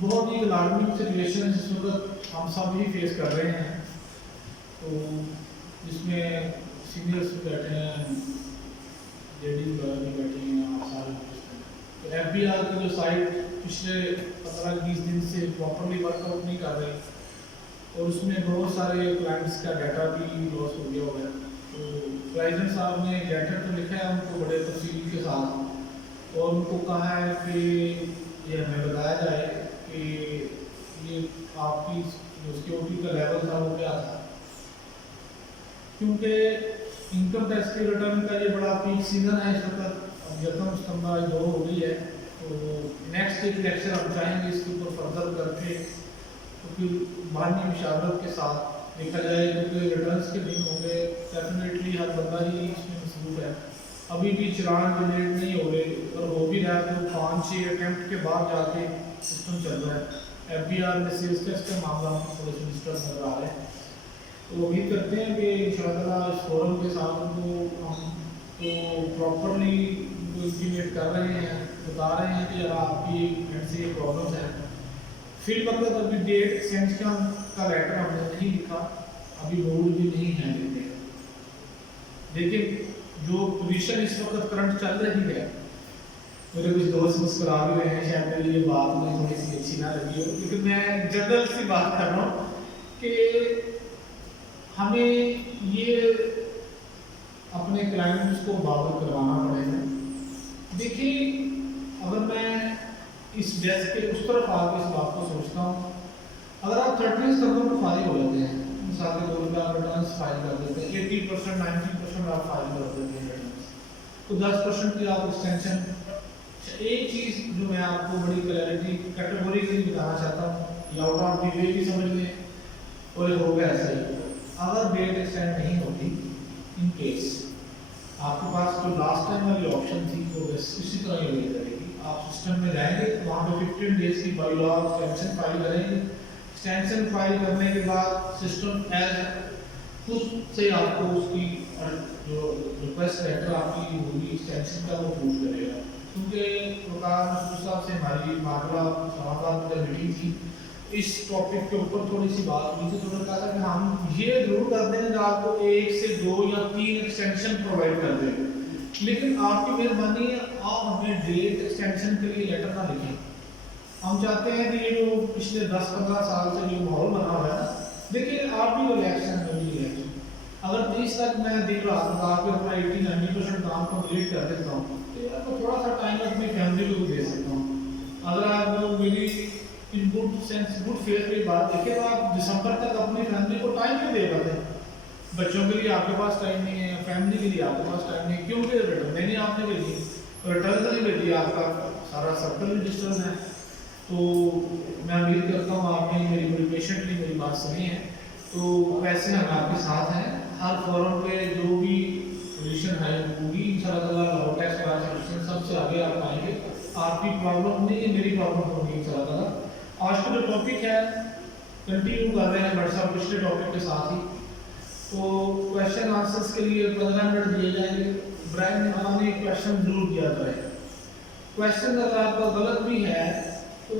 बहुत ही alarming situation जिस वक्त हम सब ही फेस कर रहे हैं, तो जिसमें सीनियर्स बैठे हैं, लेडीज वगैरह भी बैठी हैं, आप सारे तो FBR की जो साइट पिछले 15-20 दिन से प्रॉपरली वर्कआउट नहीं कर रही और उसमें बहुत सारे क्लाइंट्स का डाटा भी लॉस हो गया हुआ है। तो प्रेसिडेंट साहब ने लेटर तो लिखा है उनको बड़े तफसील के साथ और उनको कहा है कि ये हमें बताया जाए कि ये आपकी जो सिक्योरिटी का लेवल था वो क्या था, क्योंकि इनकम टैक्स के रिटर्न का ये बड़ा पीक सीजन है इस वक्त। अब यकम सितंबर 2 हो गई है, तो नेक्स्ट एक लेक्चर हम चाहेंगे इसके ऊपर फर्दर करके, तो फिर बाहरी मशावरत के साथ देखा जाए, क्योंकि रिटर्न्स के दिन होंगे डेफिनेटली हर बंदा ही इसमें मसरूफ है। अभी भी चलान जनरेट नहीं हो रहे, और हो भी रहा है तो 5-6 अटैम्प्ट के बाद जाके सिस्टम चल रहा है। FBR में सेल्स टैक्स का मामला थोड़े से डिस्टर्ब नजर आ रहे हैं, तो उम्मीद करते हैं कि इंशाअल्लाह इस फोरम के साथ उनको हम तो प्रॉपरली इंटीमेट कर रहे हैं, बता रहे हैं कि आपकी ऐसी प्रॉब्लम्स हैं। फिर मतलब अभी डेट एक्सटेंशन का लेटर हमने नहीं लिखा, अभी रूल भी नहीं है देते, लेकिन जो पोजीशन इस वक्त करंट चल रही है, मेरे कुछ दोस्त मुस्कुरा भी रहे हैं, शायद मेरी ये बात मुझे थोड़ी सी अच्छी ना लगी हो, लेकिन मैं जनरल सी बात कर रहा हूँ कि हमें ये अपने क्लाइंट्स को बावर करवाना पड़ेगा। देखिए, अगर मैं इस डेस्क के उस तरफ आकर इस बात को सोचता हूँ, अगर आप 30 सितंबर को फाइल हो जाते हैं, साथ ही 2 रुपये रिटर्न फाइल कर देते हैं, 80% 90% आप फाइल कर देते हैं रिटर्न, तो 10% की आप एक्सटेंशन। एक चीज़ जो मैं आपको बड़ी क्लैरिटी कैटेगोरिकली बताना चाहता हूँ, या आउट ऑफ द वे भी समझ लें, और होगा ऐसा ही, अगर डेट एक्सटेंड नहीं होती, इन केस आपके पास जो लास्ट टाइम वाली ऑप्शन थी वो इसी तरह ही अवेल करेगी। आप सिस्टम में जाएंगे, वहाँ पे 15 डेज की बाई लॉ एक्सटेंशन फाइल करेंगे। एक्सटेंशन फाइल करने के बाद सिस्टम एज खुद से आपको उसकी जो रिक्वेस्ट लेटर आपकी होगी एक्सटेंशन का वो पूछ करेगा, क्योंकि वकार मसूद साहब से हमारी मामला इस्लामाबाद में मीटिंग थी, इस टॉपिक के ऊपर थोड़ी सी बात हुई थी, तो उन्होंने कहा था कि हम ये जरूर कर देंगे कि आपको 1 से 2 या 3 एक्सटेंशन प्रोवाइड कर देंगे, लेकिन आपकी मेहरबानी है आप हमें डेट एक्सटेंशन के लिए लेटर ना लिखें। हम चाहते हैं कि ये जो पिछले 10-15 साल से जो माहौल बना हुआ है ना, देखिए आप भी रिलैक्शन में भी रिलैक्शन, अगर 30 तक मैं दिन रात लगा के अपना 80-90% काम कंप्लीट कर देता हूँ, तो आपको थोड़ा सा टाइम अपनी फैमिली को भी दे सकता हूँ। अगर आप मेरी in good sense good faith की बात देखें, तो आप दिसंबर तक अपनी फैमिली को टाइम क्यों दे पाते हैं? बच्चों के लिए आपके पास टाइम नहीं है, फैमिली के लिए आपके पास टाइम नहीं, क्योंकि रिटर्न नहीं आपने भेजी, रिटर्न नहीं भेजी, आपका सारा सर्कल भी डिस्टर्ब है। तो मैं उम्मीद करता हूँ आपने मेरी बड़ी पेशेंटली मेरी बात सुनी है, तो वैसे हम आपके साथ हैं, हर फोरम पे जो भी पोजीशन है होगी इंशाल्लाह लॉ टैक्स का सोल्यूशन सबसे आगे आप आएंगे। आपकी प्रॉब्लम नहीं है, मेरी प्रॉब्लम होगी इंशाल्लाह। आज का जो टॉपिक है कंटिन्यू कर रहे हैं व्हाट्सएप पिछले टॉपिक के साथ ही, तो क्वेश्चन आंसर्स के लिए 15 मिनट दिए जाएंगे। ब्रायन ने हमें एक क्वेश्चन जरूर दिया था, क्वेश्चन अगर आपका गलत भी है तो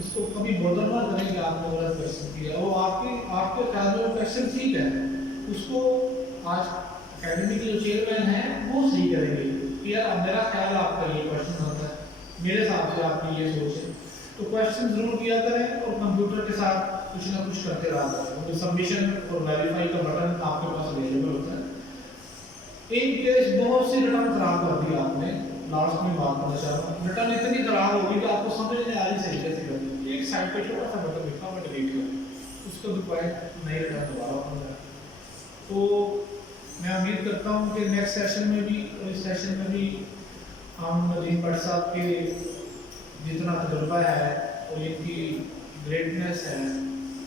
इसको कभी बदल ना करें कि आपने गलत क्वेश्चन किया, वो आपके ख्याल में क्वेश्चन ठीक है, उसको आज अकेडमी के जो चेयरमैन हैं वो सही करेंगे कि यार मेरा ख्याल आपका ये क्वेश्चन होता है, मेरे हिसाब से आपकी ये सोच है। तो क्वेश्चन जरूर किया करें और कंप्यूटर के साथ कुछ ना कुछ करते रहा करें, तो सबमिशन और वेरीफाई का बटन आपके पास अवेलेबल होता है। इन केस बहुत सी रिटर्न खराब कर दी आपने, लास्ट में बात करना चाह रहा हूँ, रिटर्न इतनी खराब होगी कि आपको समझ नहीं आ रही सही कैसे करनी। एक साइड पे छोटा सा बटन लिखा हुआ डिलीट कर, उसको भी पॉइंट नहीं रिटर्न दोबारा होगा। तो मैं उम्मीद करता हूँ कि नेक्स्ट सेशन में भी और इस सेशन में भी हम नदीम भट्ट साहब के जितना तजुर्बा है और इनकी ग्रेटनेस है,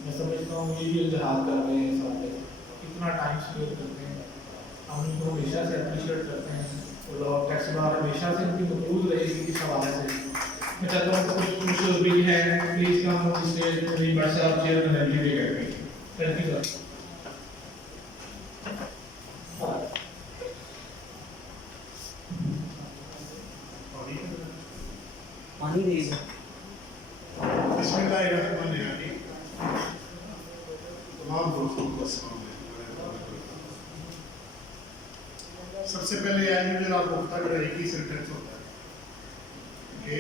मैं समझता हूँ ये भी इजहार कर रहे हैं, साथ इतना टाइम स्पेंड करते हैं, हम इनको हमेशा से अप्रिशिएट करते हैं और टैक्स बार हमेशा से इनकी मौजूद रहेगी इस हवाले से। मैं चाहता हूँ कुछ भी है please come on stage Nadeem Bhatt साहब chairman LGB academy. Thank you sir. पानी दीजिए। बिस्मिल्लाहिर्रहमानिर्रहीम। तमाम दोस्तों को अस्सलाम वालेकुम। सबसे पहले एज यूजुअल आपको पता है एक ही सेंटेंस होता है कि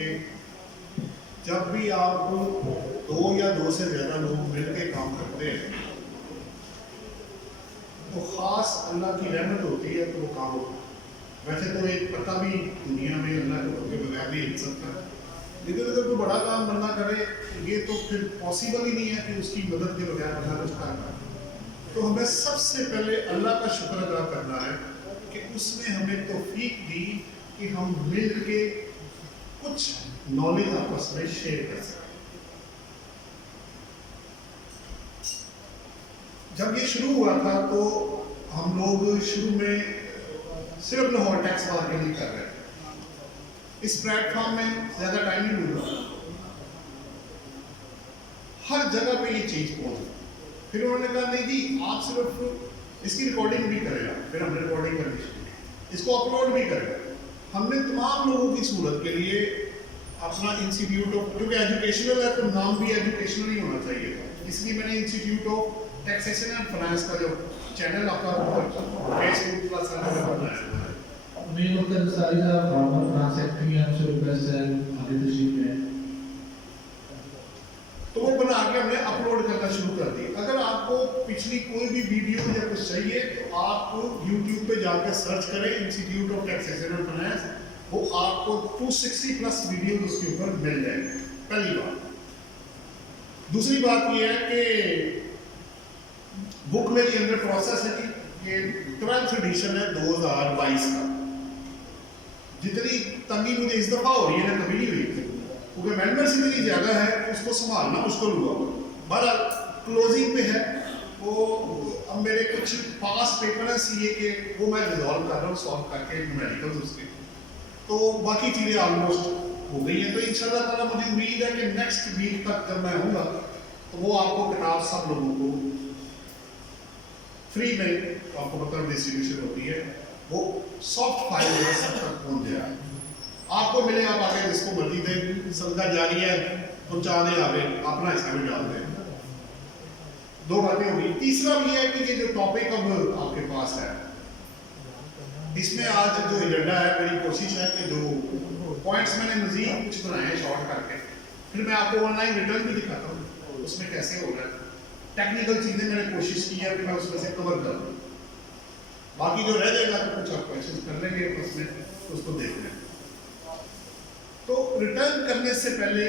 जब भी आप दो या दो से ज़्यादा लोग मिलकर काम करते हैं तो ख़ास अल्लाह की रहमत होती है तो वो काम होता है। वैसे तो एक पता भी दुनिया में अल्लाह के बगैर भी हिल सकता है, लेकिन अगर कोई बड़ा काम बंदा करे ये तो फिर पॉसिबल ही नहीं है कि उसकी मदद के बगैर बंदा कुछ कर पाए। तो हमें सबसे पहले अल्लाह का शुक्र अदा करना है कि उसने हमें तौफीक दी कि हम मिल के कुछ नॉलेज आपस में शेयर कर सकें। जब ये शुरू हुआ था तो हम लोग शुरू में सिर्फ लाहौर टैक्स बार के लिए कर रहे थे। इस प्लेटफॉर्म में ज़्यादा टाइम नहीं मिल रहा, हर जगह पे ये चीज़ पहुंच गई। फिर उन्होंने कहा नहीं जी आप सिर्फ इसकी रिकॉर्डिंग भी करेगा, फिर हमने रिकॉर्डिंग करनी शुरू की, इसको अपलोड भी करेगा। हमने तमाम लोगों की सूरत के लिए अपना इंस्टीट्यूट ऑफ, क्योंकि एजुकेशनल है तो नाम भी एजुकेशनल ही होना चाहिए था, इसलिए मैंने institute of taxation and finance का जो चैनल आपका फेसबुक प्लस बनाया हुआ है। मेन होता है सारी फॉर्मल फ्रांस एक्टिंग है सो रिक्वेस्ट है आगे तशरीफ है तो वो बना के हमने अपलोड करना शुरू कर दी। अगर आपको पिछली कोई भी वीडियो या कुछ चाहिए तो आप YouTube पे जाकर सर्च करें institute of taxation and finance, वो आपको 260 प्लस वीडियो उसके ऊपर मिल जाएंगे। पहली बात। दूसरी बात ये है कि बुक मेरी अंडर प्रोसेस है कि ये 12th एडिशन है 2022 का। जितनी तंगी मुझे इस दफा हो रही है ना कभी नहीं हुई थी, क्योंकि मेंबर्स इतनी ज्यादा है उसको संभालना मुश्किल हुआ। बहरहाल क्लोजिंग पे है वो, अब मेरे कुछ पास पेपर है सीए के, वो मैं रिजॉल्व कर रहा हूँ सॉल्व करके न्यूमेरिकल्स उसके, तो बाकी चीजें ऑलमोस्ट हो गई हैं। तो इंशाल्लाह ताला मुझे उम्मीद है कि नेक्स्ट वीक तक जब मैं आऊँगा तो वो आपको किताब सब लोगों को फ्री में, आपको पता डिस्ट्रीब्यूशन होती है, वो सॉफ्ट फाइल सब तक पहुंच जाए। आपको मिले आप आगे जिसको मर्जी दे, सदका जारी है तो चाहे आगे अपना हिस्सा भी डाल दें। दो बातें होगी। तीसरा भी है कि ये जो टॉपिक अब आपके पास है इसमें आज जो एजेंडा है, मेरी कोशिश है कि जो पॉइंट्स मैंने मजीद कुछ बनाए हैं शॉर्ट करके, फिर मैं आपको ऑनलाइन रिटर्न भी दिखाता हूँ उसमें कैसे हो रहा है। टेक्निकल चीजें मैंने कोशिश की है कि मैं उसमें से कवर कर दूँ, बाकी जो रह जाएगा तो कुछ आप क्वेश्चन कर लेंगे उसमें, उसको देख लें। तो रिटर्न करने से पहले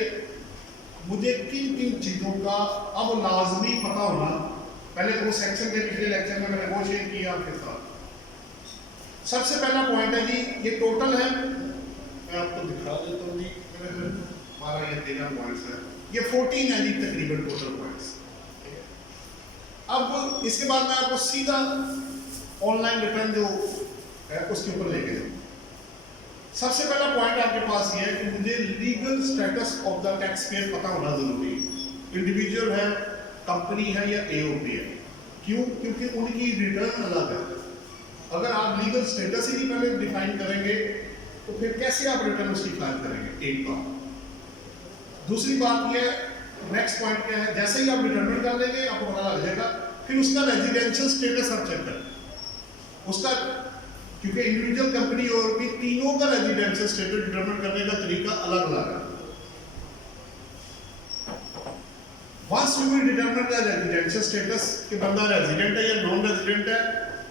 मुझे किन किन चीज़ों का अब लाजमी पता होना, पहले तो सेक्शन के पिछले लेक्चर में मैंने वो शेयर किया आपके साथ। सबसे पहला पॉइंट है जी, ये टोटल है, मैं आपको दिखा देता हूँ जी, 12 या 13 पॉइंट्स है, ये 14 है जी तकरीबन टोटल पॉइंट्स। अब इसके बाद मैं आपको सीधा ऑनलाइन रिटर्न जो है उसके ऊपर लेके जाऊँ। सबसे पहला पॉइंट आपके पास ये है कि मुझे legal status of the tax payer पता होना जरूरी है। इंडिविजुअल है, कंपनी है या एओपी है। क्यों? क्योंकि उनकी रिटर्न अलग है। अगर आप लीगल स्टेटस ही नहीं पहले डिफाइन करेंगे तो फिर कैसे आप रिटर्न उसकी फाइल करेंगे? एक बात। दूसरी बात यह, नेक्स्ट पॉइंट क्या है, जैसे ही आप डिटरमिन कर लेंगे आपको पता लग जाएगा, फिर उसका रेजिडेंशियल स्टेटस आप चेक करें उसका, क्योंकि इंडिविजुअल कंपनी और भी तीनों का रेजिडेंशियल स्टेटस डिटरमिन करने का तरीका अलग अलग है। Once you will determine the residential status कि बंदा रेजिडेंट है या नॉन रेजिडेंट है,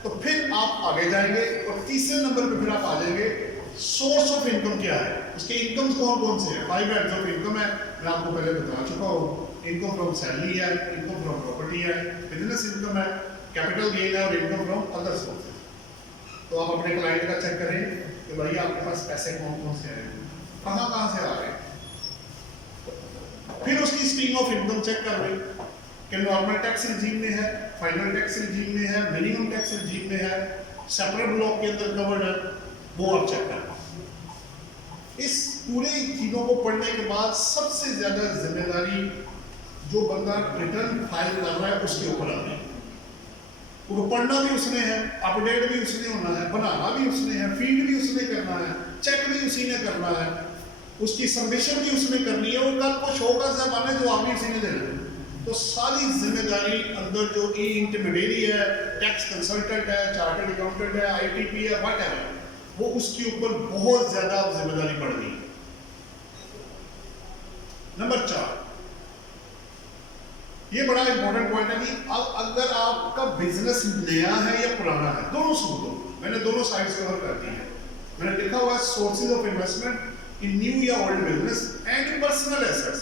तो फिर आप आगे जाएंगे और तीसरे नंबर पे फिर आप आ जाएंगे सोर्स ऑफ इनकम क्या है, उसके इनकम कौन कौन से हैं। 5 हेड्स ऑफ इनकम है, मैं आपको पहले बता चुका हूँ। इनकम फ्रॉम सैलरी है, इनकम फ्रॉम प्रॉपर्टी है, बिजनेस इनकम है, कैपिटल गेन है और इनकम फ्रॉम अदर सोर्सेज। तो आप अपने क्लाइंट का चेक करें कि भाई आपके पास पैसे कौन कौन से हैं, कहाँ से आ रहे हैं। फिर उसकी स्ट्रीम ऑफ इनकम चेक कर लें कि नॉर्मल टैक्स रिजीम में है, फाइनल टैक्स रिजीम में है, मिनिमम टैक्स रिजीम में है, सेपरेट ब्लॉक के अंदर कवर्ड है, वो आप चेक करें। इस पूरे चीज़ों को पढ़ने के बाद सबसे ज़्यादा जिम्मेदारी जो बंदा रिटर्न फाइल कर रहा है उसके ऊपर आती है। वो पढ़ना भी उसने है, अपडेट भी उसने होना है, बनाना भी उसने है, फीड भी उसने करना है, चेक भी उसी ने करना है। उसकी सबमिशन भी उसने करनी है और कल को शो का जमाना है जो आप भी उसी ने देना है। तो सारी जिम्मेदारी अंदर जो ई इंटरमीडिएरी है, टैक्स कंसल्टेंट है, चार्टर्ड अकाउंटेंट है, आईटीपी है, व्हाटएवर, वो उसके ऊपर बहुत ज्यादा जिम्मेदारी बढ़ गई। नंबर 4, ये बड़ा इंपॉर्टेंट पॉइंट है कि अब अगर आपका बिजनेस नया है या पुराना है, दोनों सुन लो, मैंने दोनों साइड्स कवर कर दी है। मैंने लिखा हुआ है sources of investment in new या old business and personal assets.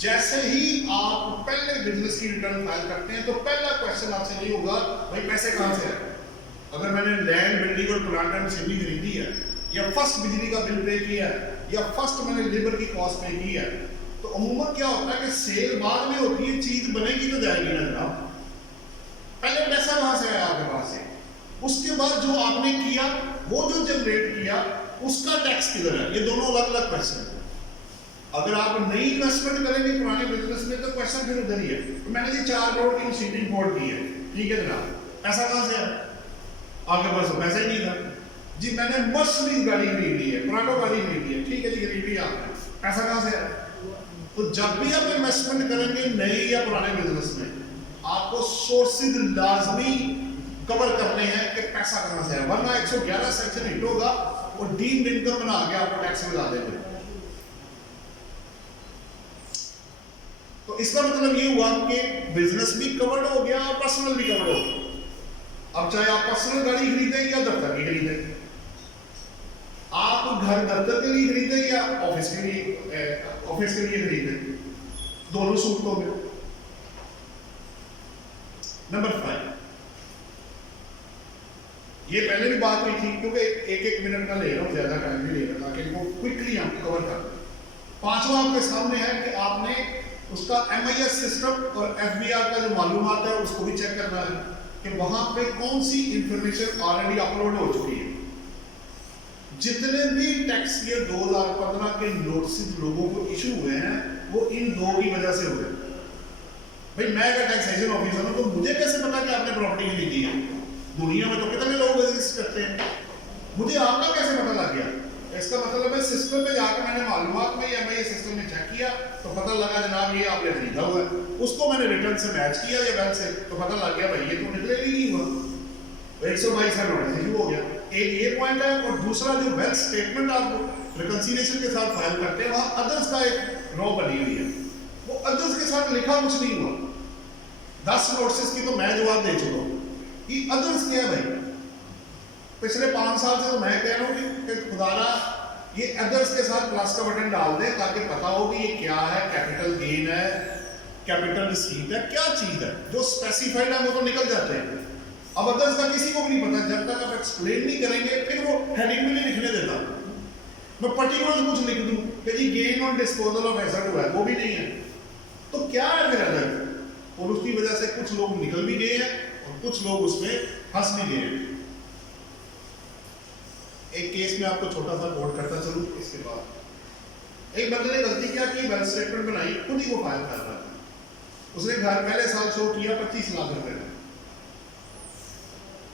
जैसे ही आप पहले बिजनेस की रिटर्न फाइल करते हैं तो पहला क्वेश्चन आपसे ये होगा, भाई पैसे कहाँ से आए। अगर मैंने लैंड, बिल्डिंग और प्लांट एंड मशीनरी खरीदी है, या फर्स्ट बिजली का बिल पे किया है, या फर्स्ट मैंने लेबर की कॉस्ट पे की है, तो अमूमन क्या होता है कि सेल बाद में होती है, चीज बनेगी तो जाएगी ना जनाब। पहले पैसा कहाँ से आया आपके पास से, उसके बाद जो आपने किया, वो जो जनरेट किया, उसका टैक्स किधर है। ये दोनों अलग अलग क्वेश्चन है। अगर आप नई इन्वेस्टमेंट करेंगे पुराने बिजनेस में तो क्वेश्चन फिर उधर ही है। तो मैंने जी 4 करोड़ की मशीनरी इंपोर्ट की है, ठीक है जनाब, पैसा कहाँ से आया, आपके पास तो पैसा ही नहीं था। जी मैंने मर्सिडीज गाड़ी खरीदी है, प्राडो गाड़ी खरीदी है, ठीक है जी खरीदी आपने, पैसा कहाँ से आया। तो जब भी आप इन्वेस्टमेंट करेंगे नए या पुराने बिजनेस में, आपको सोर्सेज लाजमी कवर करने हैं कि पैसा कहाँ से है, वरना 111 सेक्शन हिट होगा और डीम्ड इनकम बना के आपको टैक्स में ला देंगे। तो इसका मतलब ये हुआ कि बिजनेस भी कवर्ड हो गया और पर्सनल भी कवर्ड हो गया। अब चाहे आप पर्सनल गाड़ी खरीदें या दफ्तर की खरीदें, आप घर दफ्तर के लिए खरीदें या ऑफिस के लिए खरीदें, दोनों सूट हो गए। नंबर 5, ये पहले भी बात हुई थी, क्योंकि एक मिनट का ले रहा हूं, ज्यादा टाइम भी ले रहा ताकि इनको क्विकली हम कवर कर दें। 5वां आपके सामने है कि आपने उसका MIS सिस्टम और FBR का जो मालूमात है उसको भी चेक करना है कि वहां पे कौन सी इंफॉर्मेशन ऑलरेडी अपलोड हो चुकी है। जितने भी टैक्स ईयर 2015 के नोटिस लोगों को इशू हुए हैं वो इन 2 की वजह से हुए। भाई मैं अगर टैक्सेशन ऑफिसर हूं तो मुझे कैसे पता कि आपने प्रॉपर्टी खरीदी है। दुनिया में तो कितने लोग रजिस्टर करते हैं, मुझे आपका कैसे पता लग गया। इसका मतलब है सिस्टम में जाकर मैंने मालूमात में MIS सिस्टम में चेक किया तो पता लगा जनाब ये आपने खरीदा हुआ है, उसको मैंने रिटर्न से मैच किया या वेल से, तो पता लग गया भाई ये तो निकले ही नहीं हुआ, तो 122 का नोटिस इशू हो गया। एक ये पॉइंट है। और दूसरा जो वेल्थ स्टेटमेंट आप रिकंसिलिएशन के साथ फाइल करते हैं, वहां अदर्स का एक रो बनी हुई है, वो अदर्स के साथ लिखा कुछ नहीं हुआ। 10 नोटिस की तो मैं जवाब दे चुका हूँ कि अदर्स क्या है भाई। पिछले 5 साल से तो मैं कह रहा हूँ कि खुदारा ये अदर्स के साथ प्लस का बटन डाल दें ताकि पता हो कि ये क्या है, कैपिटल गेन है, कैपिटल रिसीट है, क्या चीज है। जो स्पेसिफाइड है वो तो निकल जाते हैं। अब अदर्स का किसी को भी नहीं पता, जब तक आप एक्सप्लेन नहीं करेंगे फिर वो हेडिंग भी नहीं लिखने देता। मैं पर्टिकुलर कुछ लिख दूं कि जी gain on disposal of asset हुआ है, वो भी नहीं है, तो क्या है फिर अदर। और उसकी वजह से कुछ लोग निकल भी गए हैं और कुछ लोग उसमें फंस भी गए हैं। एक केस में आपको छोटा सा कोट करता चलूं। इसके बाद एक बंदे ने गलती क्या की, वेल्थ स्टेटमेंट बनाई, खुद ही वो फाइल कर रहा था। उसने घर पहले साल शो किया 25 लाख रुपए में,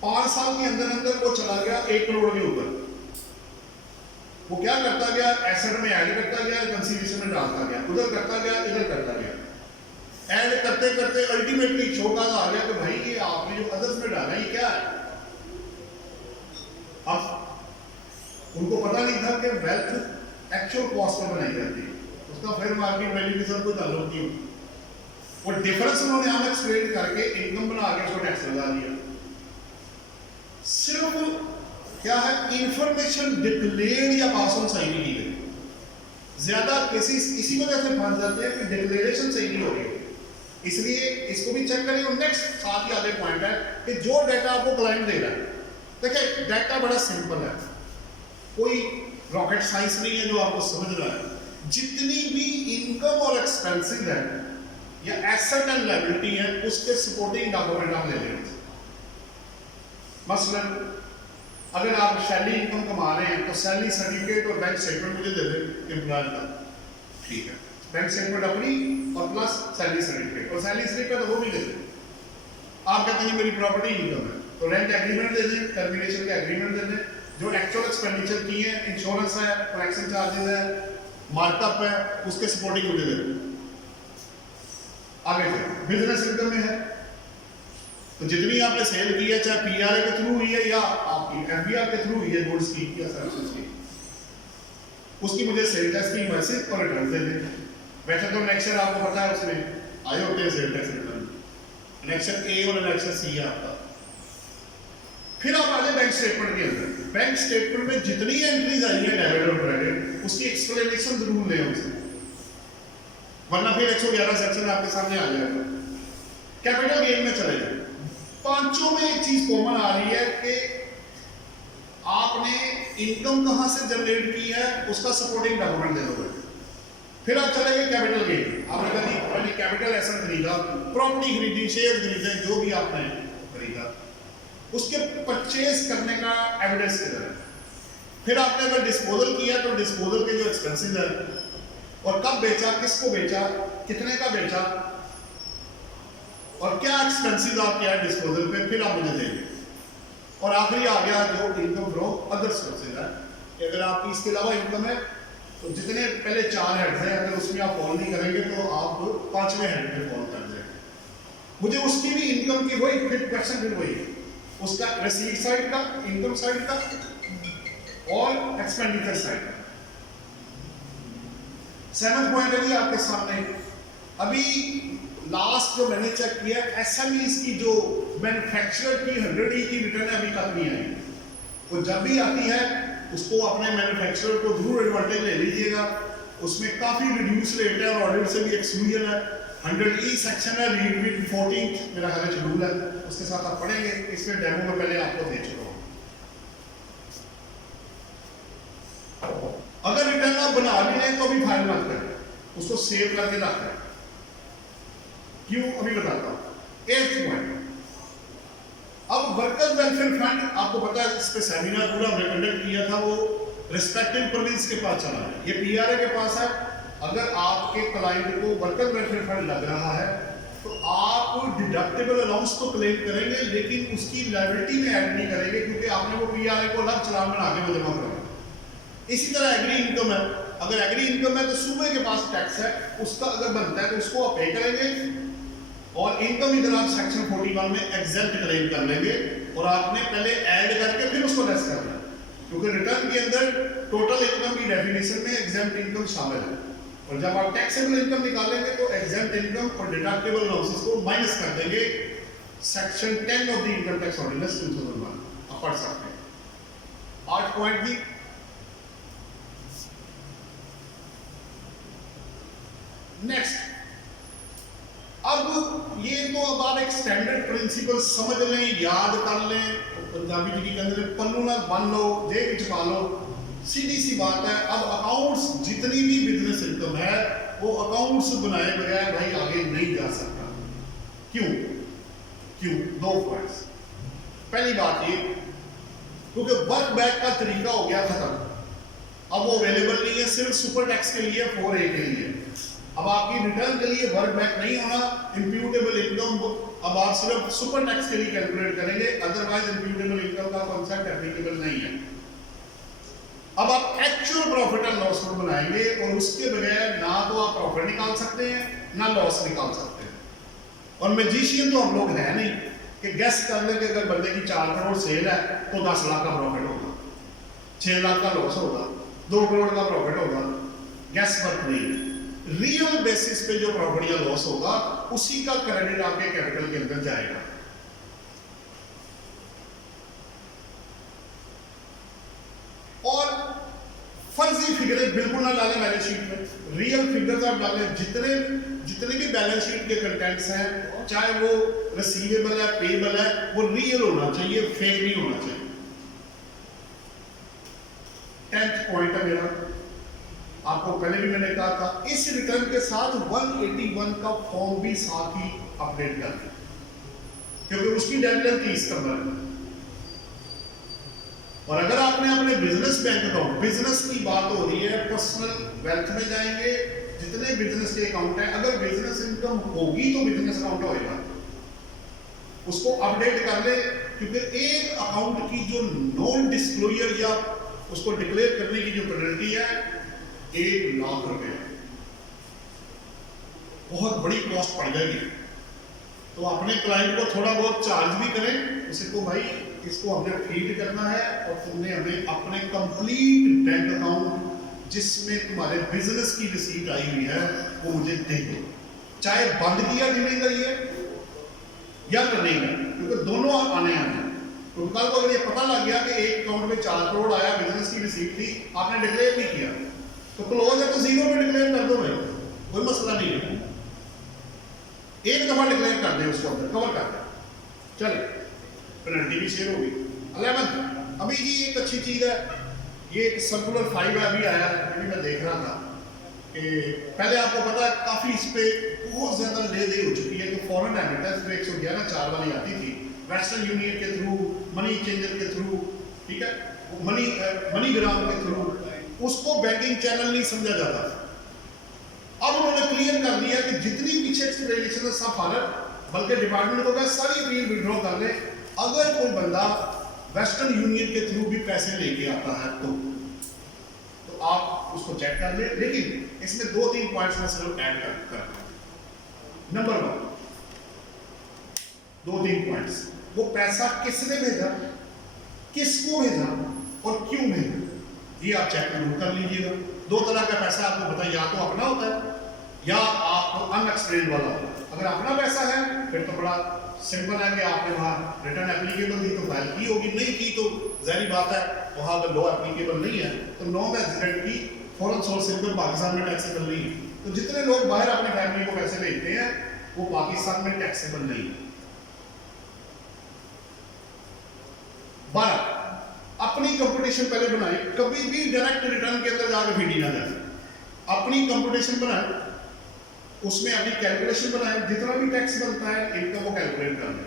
5 साल के अंदर अंदर वो चला गया 1 करोड़ के ऊपर। वो क्या करता गया, एसेट में ऐड करता गया, रिकंसिलिएशन में डालता गया, उधर करता गया, इधर करता गया, ऐड करते करते अल्टीमेटली शोकाज आ गया कि भाई ये आपने जो अदर्स में डाला ये क्या है। अब उनको पता नहीं था कि वेल्थ एक्चुअल कॉस्ट पर बनाई जाती है, उसका फेयर मार्केट वैल्यू के साथ कोई ताल्लुक नहीं। वो डिफरेंस उन्होंने हम एक्सप्लेन करके इनकम बना के उसको टैक्स लगा दिया। सिर्फ क्या है, इंफॉर्मेशन डिक्लेयर या पास ऑन सही नहीं की गई। ज्यादा केसेस इसी वजह से फंस जाते हैं कि डिक्लेरेशन सही नहीं हो रही। इसलिए इसको भी चेक करें। और नेक्स्ट साथ ही आगे पॉइंट है कि जो डाटा आपको क्लाइंट दे रहा है, देखिए डाटा बड़ा सिंपल है, कोई रॉकेट साइंस नहीं है जो आपको समझ रहा है। जितनी भी इनकम और एक्सपेंसिव है या एसेट एंड लायबिलिटी है उसके सपोर्टिंग डॉक्यूमेंट आप ले लें। मसलन अगर आप सैलरी इनकम कमा रहे हैं तो सैलरी सर्टिफिकेट और बैंक स्टेटमेंट मुझे दे दें एम्प्लॉयर का, ठीक है, बैंक स्टेटमेंट अपनी और प्लस सैलरी सर्टिफिकेट, और सैलरी स्लिप है तो वो भी दे दें। आप कहते हैं मेरी प्रॉपर्टी इनकम है तो रेंट एग्रीमेंट दे दें, टर्मिनेशन का एग्रीमेंट दे दें, जो एक्चुअल एक्सपेंडिचर की है, इंश्योरेंस है, कलेक्शन चार्जेस है, मार्कअप है, उसके सपोर्टिंग मुझे दे दो। आगे चलो, बिजनेस इनकम में है तो जितनी आपने सेल की है, चाहे पीआरए के थ्रू हुई है या आपकी एफबीआर के थ्रू हुई है, गुड्स की या सर्विसेज की, उसकी मुझे सेल टैक्स की इनवॉइसेस और रिटर्न दे दें। वैसे तो नेक्स्ट ईयर आपको पता है उसमें आए होते हैं सेल टैक्स रिटर्न, नेक्स्ट ए और नेक्स्ट सी है आपका। फिर आप आ जाए बैंक स्टेटमेंट के अंदर। बैंक स्टेटमेंट में जितनी एंट्रीज आई है डेबिट और क्रेडिट, उसकी एक्सप्लेनेशन जरूर लें उनसे, वरना फिर 111 सेक्शन आपके सामने आ जाएगा। कैपिटल गेन में चले जाए, पांचों में एक चीज कॉमन आ रही है कि आपने इनकम कहां से जनरेट की है, उसका सपोर्टिंग डॉक्यूमेंट दे दोगे। फिर आप चले गए कैपिटल गेन, आपने कभी कैपिटल एसेट खरीदा, प्रॉपर्टी खरीदी, शेयर खरीदे, जो भी आपने खरीदा, उसके परचेज करने का एविडेंस किधर है। फिर आपने अगर डिस्पोजल किया तो डिस्पोजल के जो एक्सपेंसेस है, और कब बेचा, किसको बेचा, कितने का बेचा, और क्या एक्सपेंसेस आपके हैं डिस्पोजल पे, फिर आप मुझे देंगे। और आखिरी आ गया जो इनकम फ्रॉम अदर सोर्सेज है, कि अगर आपकी इसके अलावा इनकम है तो जितने पहले 4 हेड्स हैं, अगर उसमें आप फॉल नहीं करेंगे तो आप 5वें हेड पे फॉल कर जाएंगे। मुझे उसकी भी इनकम की वही फिर क्वेश्चन फिर वही, उसका रिसीट साइड का, इनकम साइड का और एक्सपेंडिचर साइड का। 7th पॉइंट है जी आपके सामने। अभी लास्ट जो मैंने चेक किया, एसएमईज की जो मैन्युफैक्चरर की 100E की रिटर्न अभी तक नहीं आई। वो जब भी आती है उसको अपने मैन्युफैक्चरर को जरूर एडवांटेज ले लीजिएगा, उसमें काफी रिड्यूस रेट है और ऑडिट से भी एक्सक्लूजन है। 100E सेक्शन है, रीड विद 14th मेरा ख्याल शेड्यूल है, उसके साथ आप पढ़ेंगे। इसमें डेमो में पहले आपको दे चुका हूं। अगर रिटर्न आप बना भी लें तो भी फाइल मत करें, उसको सेव करके रख लें। क्यों, अभी बताता हूं। 8th पॉइंट, अब वर्कर्स वेलफेयर फंड, आपको पता है इस पे सेमिनार पूरा हमने कंडक्ट किया था, वो रिस्पेक्टिव प्रोविंस के पास चला है, ये पीआरए के पास है। अगर आपके क्लाइंट को वर्कर्स वेलफेयर फंड लग रहा है तो आप डिडक्टेबल अलाउंस तो क्लेम करेंगे, लेकिन उसकी लायबिलिटी में ऐड नहीं करेंगे, क्योंकि आपने वो पीआरए को अलग चालान बना के वो जमा करेंगे। इसी तरह एग्री इनकम है, अगर एग्री इनकम है तो सूबे के पास टैक्स है, उसका अगर बनता है तो उसको आप पे करेंगे, और इनकम इधर आप सेक्शन 41 में एग्जेम्प्ट क्लेम कर लेंगे, और आपने पहले ऐड करके फिर उसको लेस करना है, क्योंकि रिटर्न के अंदर टोटल इनकम की डेफिनेशन में एग्जेम्प्ट इनकम शामिल है। और जब आप टैक्सेबल इनकम निकालेंगे तो एग्जेम्प्ट इनकम और डिडक्टेबल लॉसेस को माइनस कर देंगे। Section 10 of the income tax ordinance 2001 आप पढ़ सकते हैं। 8 पॉइंट की नेक्स्ट, अब ये तो अब आप एक स्टैंडर्ड प्रिंसिपल समझ लें, याद कर लें, पंजाबी जी की कहते हैं पन्नू ना बन लो, जे कुछ पा लो, सीधी सी बात है। अब अकाउंट्स, जितनी भी बिजनेस इनकम है वो अकाउंट्स बनाए बगैर भाई आगे नहीं जा सकता। क्यों? 2 पॉइंट्स। पहली बात ये, क्योंकि वर्क बैक का तरीका हो गया खत्म, अब वो अवेलेबल नहीं है, सिर्फ सुपर टैक्स के लिए, 4A के लिए। अब आपकी रिटर्न के लिए वर्क बैक नहीं होना, इंप्यूटेबल इनकम अब आप सिर्फ सुपर टैक्स के लिए कैलकुलेट करेंगे, अदरवाइज इंप्यूटेबल इनकम का कॉन्सेप्ट एप्लीकेबल नहीं है। अब आप एक्चुअल प्रॉफिट एंड लॉस को बनाएंगे, और उसके बगैर ना तो आप प्रॉफिट निकाल सकते हैं ना लॉस निकाल सकते हैं। और मैजिशियन तो हम लोग हैं नहीं कि गेस कर लें कि अगर बंदे की 4 करोड़ सेल है तो 10 लाख का प्रॉफिट होगा, 6 लाख का लॉस होगा, 2 करोड़ का प्रॉफिट होगा। गैस वर्क नहीं है। रियल बेसिस पे जो प्रॉफिट या लॉस होगा उसी का क्रेडिट आपके कैपिटल के अंदर जाएगा। और फर्जी फिगरें बिल्कुल ना डालें बैलेंस शीट में, रियल फिगर्स आप डालें। जितने भी बैलेंस शीट के कंटेंट्स हैं, चाहे वो रिसीवेबल है, पेएबल है, वो रियल होना चाहिए, फेक नहीं होना चाहिए। 10th पॉइंट है मेरा, आपको पहले भी मैंने कहा था, इस रिटर्न के साथ 181 का फॉर्म भी साथ ही अपडेट कर दें, क्योंकि उसकी डेडलाइन 30 सितंबर है। और अगर आपने अपने बिजनेस बैंक अकाउंट, बिजनेस की बात हो रही है, पर्सनल वेल्थ में जाएंगे, जितने बिजनेस के अकाउंट है, अगर बिजनेस इनकम होगी तो बिजनेस अकाउंट होएगा, उसको अपडेट कर ले, क्योंकि एक अकाउंट की जो नॉन डिस्क्लोजर या उसको डिक्लेयर करने की जो पेनल्टी है 1,00,000 रुपए, बहुत बड़ी कॉस्ट पड़ जाएगी। तो अपने क्लाइंट को थोड़ा बहुत चार्ज भी करें, उसे को भाई इसको हमने फीड करना है और तुमने हमें अपने कंप्लीट बैंक अकाउंट जिसमें तुम्हारे बिजनेस की रिसीट आई हुई है वो मुझे दे दो, चाहे बंद किया डिलीवरी है या रनिंग है, क्योंकि दोनों आने हैं। तो कल को अगर ये पता लग गया कि एक अकाउंट में 4 करोड़ आया, बिजनेस की रिसीट थी, आपने डिक्लेयर नहीं किया, तो क्लोज है तो 0 पे डिक्लेयर कर दो भाई, कोई मसला नहीं है। एक दफा डिक्लेयर कर दे, उसको अंदर कवर कर दे, चले पेनल्टी भी शेयर होगी। 11 अभी जी एक अच्छी चीज है, ये सर्कुलर 5 अभी आया है, अभी मैं देख रहा था कि पहले आपको पता है काफी इस पे बहुत ज्यादा ले दे हो चुकी है कि फॉरेन रेमिटेंस जो 111 वाली आती थी वेस्टर्न यूनियन के थ्रू, मनी चेंजर के थ्रू, ठीक है, मनीग्राम के थ्रू, उसको बैंकिंग चैनल नहीं समझा जाता। अब उन्होंने क्लियर कर दिया कि जितनी पीछे एक्सप्लेनेशन है सब फालत, बल्कि डिपार्टमेंट को कहा सारी अपील विड्रॉ कर ले। अगर कोई बंदा वेस्टर्न यूनियन के थ्रू भी पैसे लेके आता है तो आप उसको चेक कर ले, लेकिन इसमें 2-3 पॉइंट्स में सिर्फ ऐड कर नंबर 1, 2-3 पॉइंट्स, वो पैसा किसने भेजा, किसको भेजा और क्यों भेजा, ये आप चेक जरूर कर लीजिएगा। 2 तरह का पैसा आपको बताया, या तो अपना होता है या आप अनएक्सप्लेन्ड वाला होता है। अगर अपना पैसा है फिर तो बड़ा सिंपल है कि आपने वहाँ रिटर्न एप्लीकेबल थी तो फाइल की होगी, नहीं की तो जाहिर बात है वहाँ अगर लॉ एप्लीकेबल नहीं है तो नॉन रेजिडेंट की फॉरेन सोर्स इनकम पाकिस्तान में टैक्सेबल नहीं है। तो जितने लोग बाहर अपनी फैमिली को पैसे भेजते हैं वो पाकिस्तान में टैक्सेबल नहीं है। 12 अपनी कंपटीशन पहले बनाए, कभी भी डायरेक्ट रिटर्न के अंदर जाकर फीडी ना जाए, अपनी कंपटीशन बनाए, उसमें अपनी कैलकुलेशन बनाए, जितना भी टैक्स बनता है इनकम वो कैलकुलेट कर लें।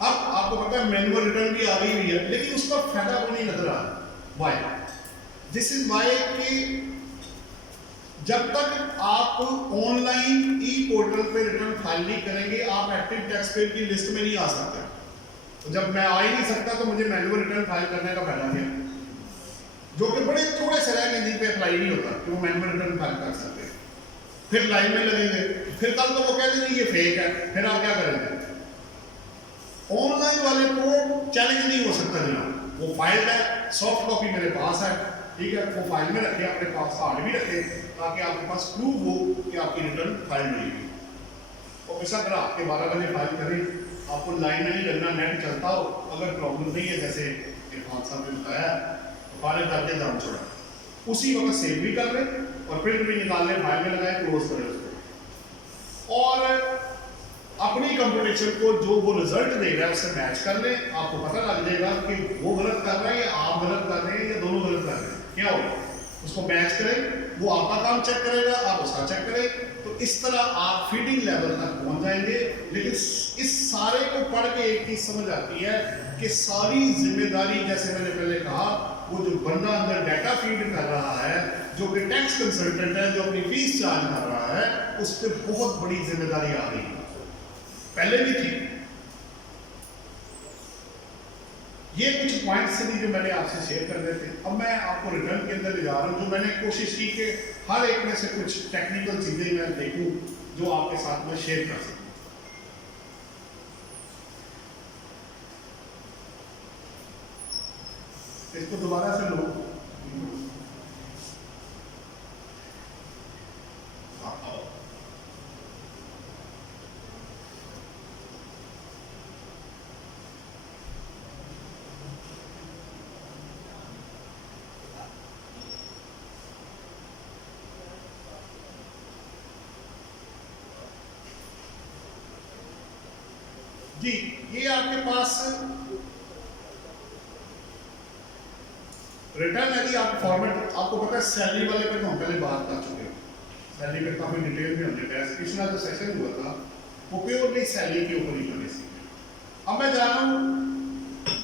अब आपको पता है मैनुअल रिटर्न भी आ गई हुई है, लेकिन उसका फायदा को नहीं नजर आ रहा। वाई? दिस इज वाई कि जब तक आप ऑनलाइन ई पोर्टल पे रिटर्न फाइल नहीं करेंगे आप एक्टिव टैक्स पेयर की लिस्ट में नहीं आ सकते। तो जब मैं आ ही नहीं सकता तो मुझे मैनुअल रिटर्न फाइल करने का फायदा क्या, जो कि बड़े थोड़े से रह गए पे अप्लाई नहीं होता कि वो मैनुअल रिटर्न फाइल कर सकते हैं। फिर लाइन में लगेंगे, फिर कल तो वो कह देंगे ये फेक है, फिर आप क्या करेंगे? ऑनलाइन वाले को चैलेंज नहीं हो सकता जनाब, वो फाइल है, सॉफ्ट कॉपी मेरे पास है, ठीक है, वो फाइल में रखे, अपने पास हार्ड भी रखे ताकि आपके पास प्रूफ हो कि आपकी रिटर्न फाइल मिलेगी। और ऐसा अगर आपके 12 बजे फाइल करें, आपको लाइन में नहीं लगना, नेट चलता हो, अगर प्रॉब्लम नहीं है जैसे इरफान साहब ने बताया तो फाइल करके दाम छोड़ा, उसी वक्त सेव भी कर ले और प्रिंट भी निकाल ले, फाइल में लगाए, क्लोज करें उसको, और अपनी कंपटीशन को जो वो रिजल्ट दे रहा है उससे मैच कर ले। आपको पता लग जाएगा कि वो गलत कर रहा है या आप गलत कर रहे हैं या दोनों गलत कर रहे हैं, क्या होगा? उसको मैच करें, वो आपका काम चेक करेगा, आप उसका चेक करें, तो इस तरह आप फीडिंग लेवल तक पहुंच जाएंगे। लेकिन इस सारे को पढ़ के एक चीज समझ आती है कि सारी जिम्मेदारी, जैसे मैंने पहले कहा, वो जो बंदा अंदर डाटा फीड कर रहा है, जो कि टैक्स कंसल्टेंट है, जो अपनी फीस चार्ज कर रहा है, उस पर बहुत बड़ी जिम्मेदारी आ गई, पहले भी थी। ये कुछ पॉइंट्स थे जो मैंने आपसे शेयर कर रहे थे। अब मैं आपको रिटर्न के अंदर ले जा रहा हूं, जो मैंने कोशिश की कि हर एक में से कुछ टेक्निकल चीजें मैं देखूं जो आपके साथ में शेयर कर सकूं। इसको दोबारा से लो, जी। ये आपके पास रिटर्न यदि आप फॉर्मेट, आपको पता है सैलरी वाले पे तो हम पहले बात कर चुके हैं, सैलरी पे काफी डिटेल में हमने टेस्ट, पिछला जो सेशन हुआ था वो प्योरली सैलरी के ऊपर ही बने सी। अब मैं जा रहा हूँ,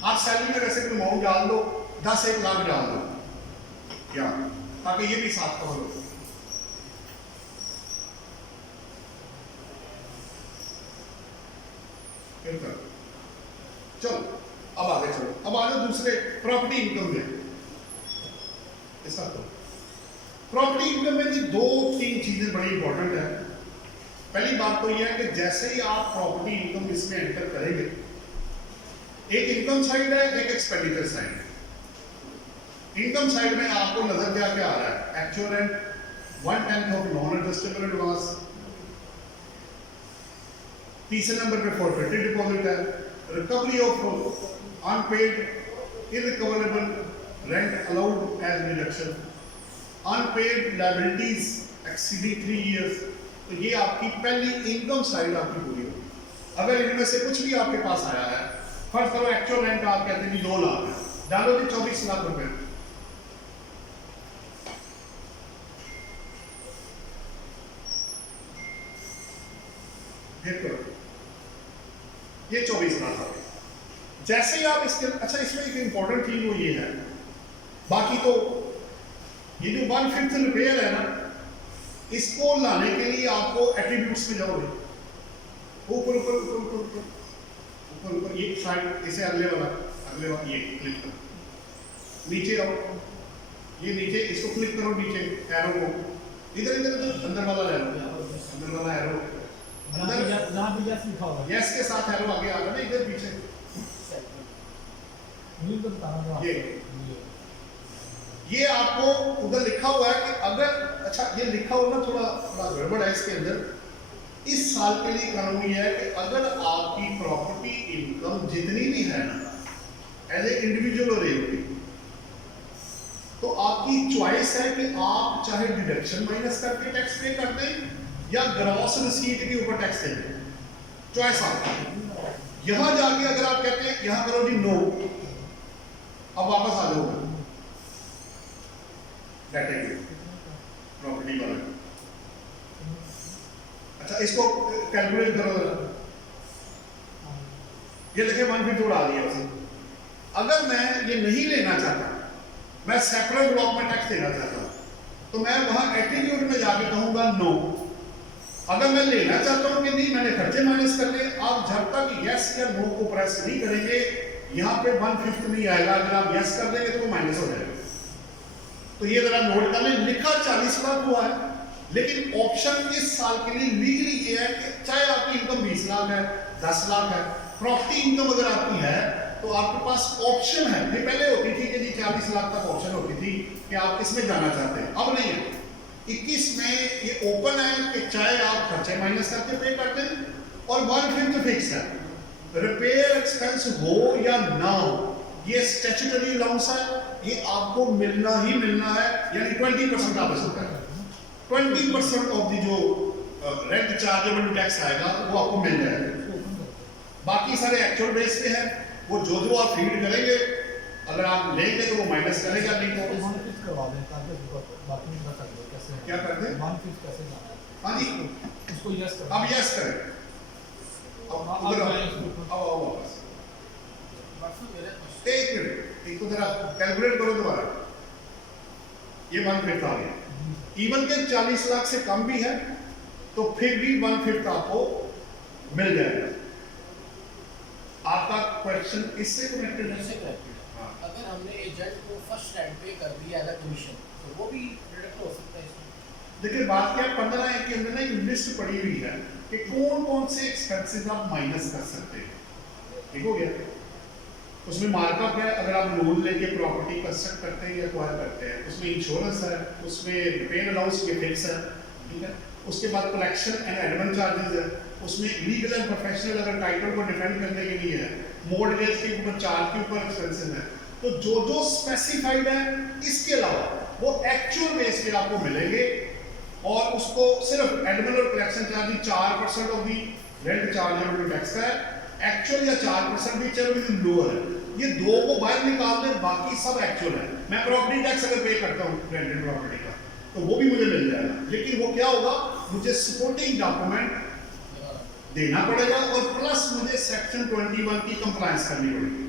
आप सैलरी में वैसे कोई अमाउंट डाल दो, 10-1 लाख डाल दो क्या, ताकि ये भी साथ कवर हो। चलो अब आगे चलो, अब आ जाओ दूसरे प्रॉपर्टी इनकम में। ऐसा तो प्रॉपर्टी इनकम में बड़ी इंपॉर्टेंट है। पहली बात तो यह है कि जैसे ही आप प्रॉपर्टी इनकम इसमें एंटर करेंगे, एक इनकम साइड है, एक एक्सपेंडिचर साइड है। इनकम साइड में आपको नजर क्या क्या आ रहा है? Actual rent, 1/10 of non adjustable advance, तीसरे नंबर पे फॉरफिटेड डिपॉजिट है, recovery of unpaid irrecoverable rent allowed as deduction, unpaid liabilities exceeding 3 years. तो ये आपकी पहली इनकम साइड आपकी पूरी होगी। अगर इनमें से कुछ भी आपके पास आया है, फर्स्ट करो एक्चुअल रेंट आप कहते हैं 2 लाख है, डालो जी 24 लाख रुपए, करो ये 24 लाख आ गए। जैसे ही आप इसके, अच्छा इसमें एक इंपॉर्टेंट चीज वो ये है, बाकी तो ये जो 1/5 रिपेयर है ना, इसको लाने के लिए आपको एट्रीब्यूट्स में जाओगे, ऊपर ऊपर ऊपर ऊपर ऊपर ऊपर ऊपर ये साइड, इसे अगले वाला ये क्लिक करो, नीचे आओ, ये नीचे इसको क्लिक करो, नीचे एरो को इधर इधर इधर अंदर वाला ले लो, अंदर वाला एरो अंदर जहां भी यस लिखा होगा, यस के साथ एरो आगे आ रहा है ना, इधर पीछे नहीं तो बताना ये आपको उधर लिखा हुआ है कि अगर, अच्छा ये लिखा हुआ ना थोड़ा थोड़ा गड़बड़ है इसके अंदर। इस साल के लिए कानून ये है कि अगर आपकी प्रॉपर्टी इनकम जितनी भी है ना एज ए इंडिविजुअल हो रही होगी, तो आपकी चॉइस है कि आप चाहे डिडक्शन माइनस करके टैक्स पे कर दें या ग्रॉस रिसीट के ऊपर टैक्स दें, चॉइस आपकी। यहां जाके अगर आप कहते हैं यहां करो जी नो, अब वापस आ जाओगे प्रॉपर्टी वाला। अच्छा इसको कैलकुलेट करो जरा, ये देखिए 1/5 उड़ा दिया उसे। अगर मैं ये नहीं लेना चाहता, मैं सेपरेट ब्लॉक में टैक्स देना चाहता हूं, तो मैं वहां एट्रीब्यूट में जाके कहूंगा नो। अगर मैं लेना चाहता हूं कि नहीं मैंने खर्चे माइनस कर लिए, आप जब तक यस या नो को प्रेस नहीं करेंगे यहां पे 1/5 नहीं आएगा। अगर आप यस कर देंगे तो वो माइनस हो जाएगा। तो ये जरा नोट कर लें, लिखा 40 लाख हुआ है, लेकिन ऑप्शन इस साल के लिए लीगली ये है कि चाहे आपकी इनकम 20 लाख है, 10 लाख है, प्रॉपर्टी इनकम अगर आपकी है तो आपके पास ऑप्शन है। ये पहले होती थी कि जी 40 लाख तक ऑप्शन होती थी कि आप किसमें जाना चाहते हैं, अब नहीं है। 21 में ये ओपन है कि चाहे आप खर्चे माइनस करके पे करते हैं, और 1/5 फिक्स है। रिपेयर एक्सपेंस हो या ना हो, ये स्टैट्यूटरी अलाउंस है, ये आपको मिलना ही मिलना है, यानी 20% आप इसको करें, 20% ऑफ दी जो रेंट चार्जेबल टैक्स आएगा वो आपको मिल जाएगा। बाकी सारे एक्चुअल बेस पे है, वो जो जो आप फीड करेंगे अगर आप लेंगे तो वो माइनस करेगा, नहीं तो करवा दें ताकि बाकी बता दो कैसे क्या करते हैं। 1/5 कैसे जाना है। हाँ जी, उसको यस कर, अब यस करें, अब उधर आओ वापस, एक मिनट इसको जरा कैलकुलेट करो दोबारा। ये 1/5 आ गया। इवन के 40 लाख से कम भी है तो फिर भी 1/5 आपको मिल जाएगा। आपका क्वेश्चन इससे कनेक्टेड है। हाँ। अगर हमने एजेंट को फर्स्ट रेंट पे कर दिया एज कमीशन तो वो भी डिडक्ट हो सकता है इसमें। देखिए बात क्या है, 15 के अंदर ना एक लिस्ट पड़ी हुई है कि कौन कौन से एक्सपेंसेस आप माइनस कर सकते हैं। ठीक हो गया। उसमें मार्कअप है, अगर आप लोन लेके प्रॉपर्टी कंस्ट्रक्ट करते हैं या एक्वायर करते हैं, उसमें इंश्योरेंस है, उसमें रिपेयर अलाउंस ये फिक्स है, ठीक है। उसके बाद कलेक्शन एंड एडमिन चार्जेस है, उसमें लीगल एंड प्रोफेशनल अगर टाइटल को डिफेंड करने के लिए है, मॉर्गेज के ऊपर चार्ज के ऊपर एक्सपेंसेस है। तो जो जो स्पेसिफाइड है इसके अलावा वो एक्चुअल बेस पे आपको मिलेंगे, और उसको सिर्फ एडमिन और collection charge 4% of the rent chargeable tax का है, एक्चुअल या 4% भी चलो लोअर है। ये दो को बाहर निकाल दें, बाकी सब एक्चुअल है। मैं प्रॉपर्टी टैक्स अगर पे करता हूँ रेंटेड प्रॉपर्टी का तो वो भी मुझे मिल जाएगा, लेकिन वो क्या होगा, मुझे सपोर्टिंग डॉक्यूमेंट देना पड़ेगा और प्लस मुझे सेक्शन 21 की कंप्लायंस करनी पड़ेगी।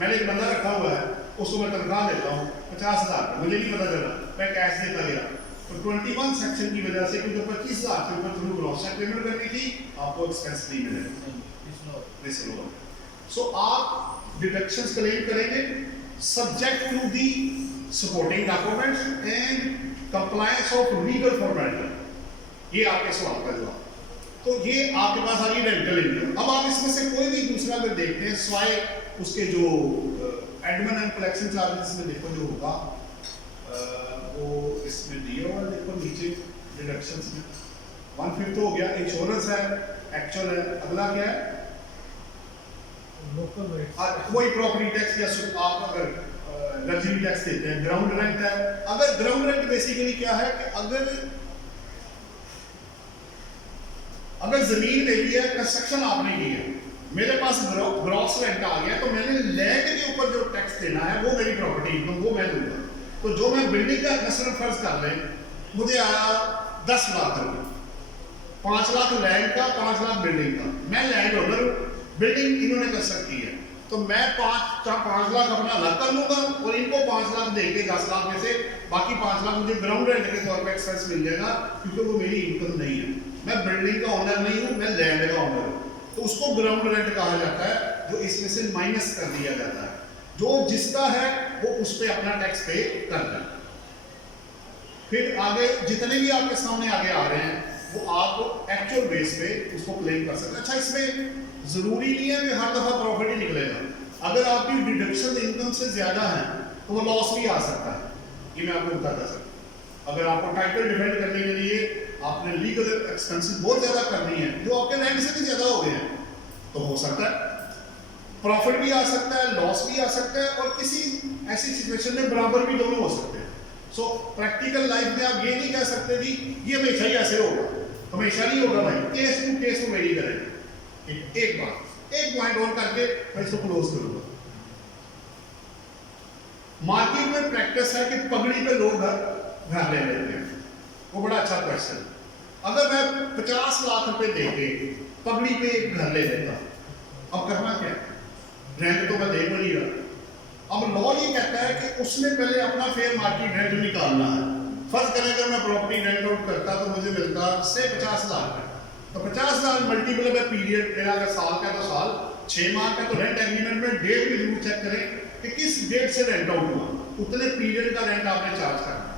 मैंने एक बंदा रखा हुआ है, उसको मैं तनख्वाह देता हूँ 50,000, मुझे नहीं पता चला, मैं कैश देता गया, तो 21 सेक्शन की वजह से क्योंकि 25,000 के ऊपर थ्रू ग्रॉस चेक पेमेंट करनी थी, आपको एक्सपेंस नहीं मिलेगा। सो आप डिडक्शंस क्लेम करेंगे subject to the supporting documents and compliance of legal formality. ये आपके सवाल का जवाब। तो ये आपके पास आ गई रेंटल इनकम। अब आप इसमें से कोई भी दूसरा अगर देखते हैं स्वाय उसके जो एडमिन एंड कलेक्शन चार्जेस में देखो जो होगा वो इसमें दिया हुआ देखो नीचे डिडक्शंस में 1/5 तो हो गया, इंश्योरेंस है, एक्चुअल है, अगला क्या है लोकल रेट, कोई प्रॉपर्टी टैक्स या आप अगर लग्जरी टैक्स देते हैं, ग्राउंड रेंट है। अगर ग्राउंड रेंट बेसिकली क्या है कि अगर जमीन ले ली है, कंस्ट्रक्शन आपने की है, मेरे पास ग्रॉस रेंट आ गया, तो मैंने लैंड के ऊपर जो टैक्स देना है वो मेरी प्रॉपर्टी इनकम वो मैं दूंगा। तो जो मैं बिल्डिंग का मसलन फर्ज कर लें मुझे आया 10 लाख रुपए, 5 लाख लैंड का, 5 लाख बिल्डिंग का, मैं लैंड ओनर हूँ, बिल्डिंग इन्होंने कंस्ट्रक्ट की है, तो मैं 5 लाख अपना अलग कर लूंगा और इनको 5 लाख दे के 10 लाख में से बाकी 5 लाख मुझे ग्राउंड रेंट के तौर पर एक्सपेंस मिल जाएगा, क्योंकि वो मेरी इनकम नहीं है, मैं बिल्डिंग का ओनर नहीं हूँ, मैं लैंड का ओनर हूँ। तो उसको ग्राउंड रेंट कहा जाता है, जो इसमें से माइनस कर दिया जाता है, जो जिसका है वो उस पर अपना टैक्स पे करता है। फिर आगे जितने भी आपके सामने आगे आ रहे हैं वो आप एक्चुअल बेस पे उसको क्लेम कर सकते हैं। अच्छा, इसमें जरूरी नहीं है कि हर दफा प्रॉफिट ही निकलेगा, अगर आपकी डिडक्शन इनकम से ज्यादा है तो वो लॉस भी आ सकता है, ये मैं आपको बताता सकता। अगर आपको टाइटल डिफेंड करने के लिए आपने लीगल एक्सपेंसेस बहुत ज्यादा करनी है जो आपके लैंड से भी ज्यादा हो गए हैं, तो हो सकता है प्रॉफिट भी आ सकता है, लॉस भी आ सकता है, और किसी ऐसी सिचुएशन में बराबर भी दोनों हो सकते हैं। सो प्रैक्टिकल लाइफ में आप ये नहीं कह सकते कि ये हमेशा ही ऐसे होगा, हमेशा नहीं होगा भाई, केस टू केस को वेरी करेंगे। एक पॉइंट और करके मैं इसको क्लोज करूंगा। मार्केट में प्रैक्टिस है कि पगड़ी पे लोग घर ले लेते हैं, वो बड़ा अच्छा क्वेश्चन। अगर मैं 50 लाख रुपए देके पगड़ी पे एक घर ले लेता, अब करना क्या है, रेंट तो मैं दे नहीं रहा। अब लॉ ये कहता है कि उसने पहले अपना फेयर मार्केट रेंट निकालना है। फर्ज करें अगर मैं प्रॉपर्टी रेंट आउट करता तो मुझे मिलता से 50 लाख है, तो 50 लाख मल्टीपल बाय पीरियड, मेरा अगर साल का तो साल, 6 माह का तो रेंट एग्रीमेंट में डेट भी जरूर चेक करें कि किस डेट से रेंट आउट हुआ, उतने पीरियड का रेंट आपने चार्ज करना।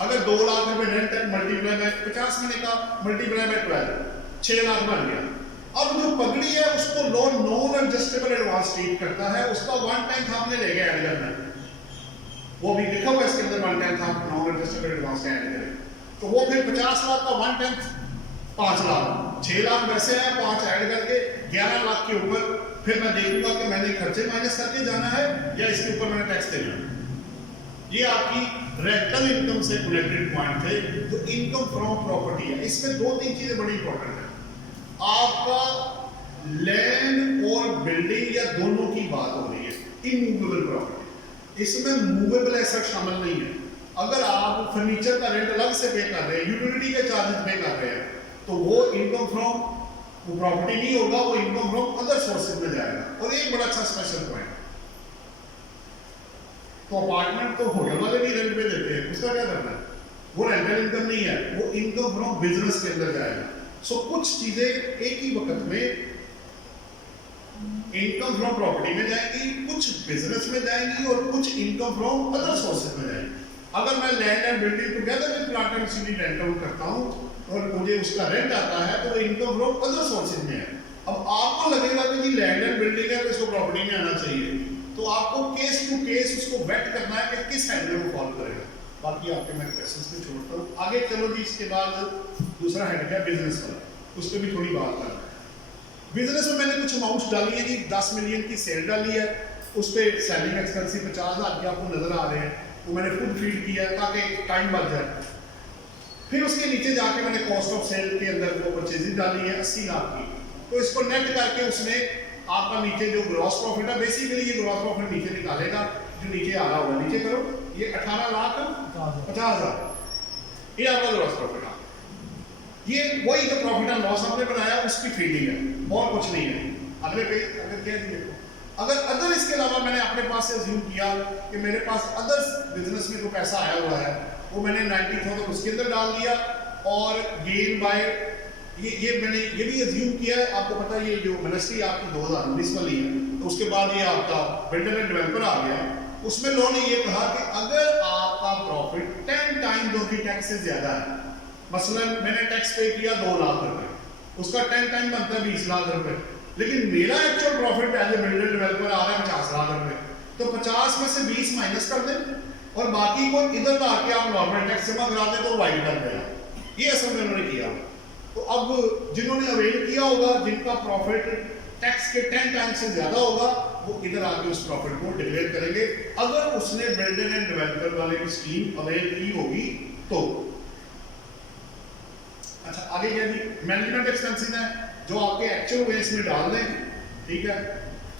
अगर 2 लाख रुपए रेंट है, मल्टीप्लाई बाय 50 महीने का, मल्टीप्लाई बाय 12, 6 लाख बन गया। अब जो पगड़ी है उसको loan non adjustable advance treat करता है, उसका 1/10 आपने ले गए ऐड करना है, वो भी लिखा हुआ है इसके अंदर 1/10 आप नॉन एडजस्टेबल एडवांस ऐड करें, तो वो फिर 50 लाख का 1/10 5 लाख, 6 लाख वैसे है, 5 ऐड करके 11 लाख के ऊपर फिर मैं देखूंगा कि मैंने खर्चे माइनस करके जाना है या इसके ऊपर मैंने टैक्स देना है। ये आपकी रेंटल इनकम से कनेक्टेड पॉइंट थे, जो इनकम फ्रॉम प्रॉपर्टी है। इसमें 2-3 चीजें बड़ी इंपॉर्टेंट है। आपका लैंड और बिल्डिंग या दोनों की बात हो रही है, इमूवेबल प्रॉपर्टी, इसमें मूवेबल एसेट शामिल नहीं है। अगर आप फर्नीचर का रेंट अलग से पे कर रहे हैं, यूटिलिटी के चार्जेस पे कर रहे हैं, तो वो इनकम फ्रॉम वो प्रॉपर्टी नहीं होगा, वो इनकम फ्रॉम अदर सोर्सेज में जाएगा। और एक बड़ा अच्छा स्पेशल पॉइंट, तो अपार्टमेंट तो होटल वाले भी रेंट पे देते हैं, उसका क्या करना है, वो रेंटल इनकम नहीं है, वो इनकम फ्रॉम बिजनेस के अंदर जाएगा। सो कुछ चीजें एक ही वक्त में इनकम फ्रॉम प्रॉपर्टी में जाएंगी, कुछ बिजनेस में जाएंगी और कुछ इनकम फ्रॉम अदर सोर्सेज में जाएंगी। अगर मैं land and building together with plant and machinery rent out करता हूं और मुझे उसका रेंट आता है, तो वो इनकम फ्रॉम अदर सोर्सेज में है। अब आपको लगेगा कि लैंड एंड बिल्डिंग है तो इसको प्रॉपर्टी में आना चाहिए, तो आपको केस टू केस उसको वेट करना है कि किस हेड में वो फॉलो करेगा। बाकी आपके मैं क्वेश्चंस में छोड़ता हूँ, आगे चलो जी। इसके बाद दूसरा हेड है बिजनेस वाला, उस पर भी थोड़ी बात करना है। बिजनेस में मैंने कुछ अमाउंट्स डाली है जी, 10 मिलियन की सेल डाली है, उस पर सेलिंग एक्सपेंसिव 50,000 के आपको नजर आ रहे हैं, वो मैंने खुद फीड किया है ताकि टाइम बच जाए। फिर उसके नीचे जाके मैंने कॉस्ट ऑफ सेल के अंदर वो परचेजिंग डाली है 80 लाख की, तो इसको नेट करके उसने आपका नीचे जो ग्रॉस प्रॉफिट है, बेसिकली ये ग्रॉस प्रॉफिट नीचे निकालेगा, जो नीचे आ रहा होगा, नीचे करो, ये 18,50,000 ये आपका ग्रॉस प्रॉफिट है। ये वही जो प्रॉफिट एंड लॉस आपने बनाया उसकी फीडिंग है और कुछ नहीं है। अगले पे अगर क्या देखो, अगर अदर इसके अलावा मैंने अपने पास से अज्यूम किया कि मेरे पास अदर बिजनेस में कोई पैसा आया हुआ है, वो मैंने 90,000 उसके अंदर डाल दिया और गेन बाय ये मैंने ये भी अज्यूम किया है। आपको पता है ये जो मिनिस्ट्री आपकी 2019 वाली है, तो उसके बाद ये आपका बिल्डर एंड डेवलपर आ गया, उसमें लॉ ने ये कहा कि अगर आपका प्रॉफिट 10 टाइम जो कि टैक्स से ज्यादा है, मसलन मैंने टैक्स पे किया 2 लाख रुपए, उसका 10 टाइम बनता है 20 लाख रुपए, लेकिन मेरा actual profit as a builder developer आ रहा है 50 लाख रुपए, तो 50 में से 20 माइनस कर दें और बाकी को इधर ला के आप नॉर्मल टैक्स जमा करा दें तो वाइड कर देना। ये असल में उन्होंने किया। तो अब जिन्होंने अवेल किया होगा, जिनका प्रॉफिट टैक्स के 10 टाइम से ज्यादा होगा, वो इधर आके उस प्रॉफिट को डिक्लेयर करेंगे, अगर उसने बिल्डर एंड डेवलपर वाले की स्कीम अवेल की होगी तो। अच्छा, आगे क्या जी, मैनेजमेंट एक्सपेंसेस है जो आपके एक्चुअल वेस में डाल दें, ठीक है।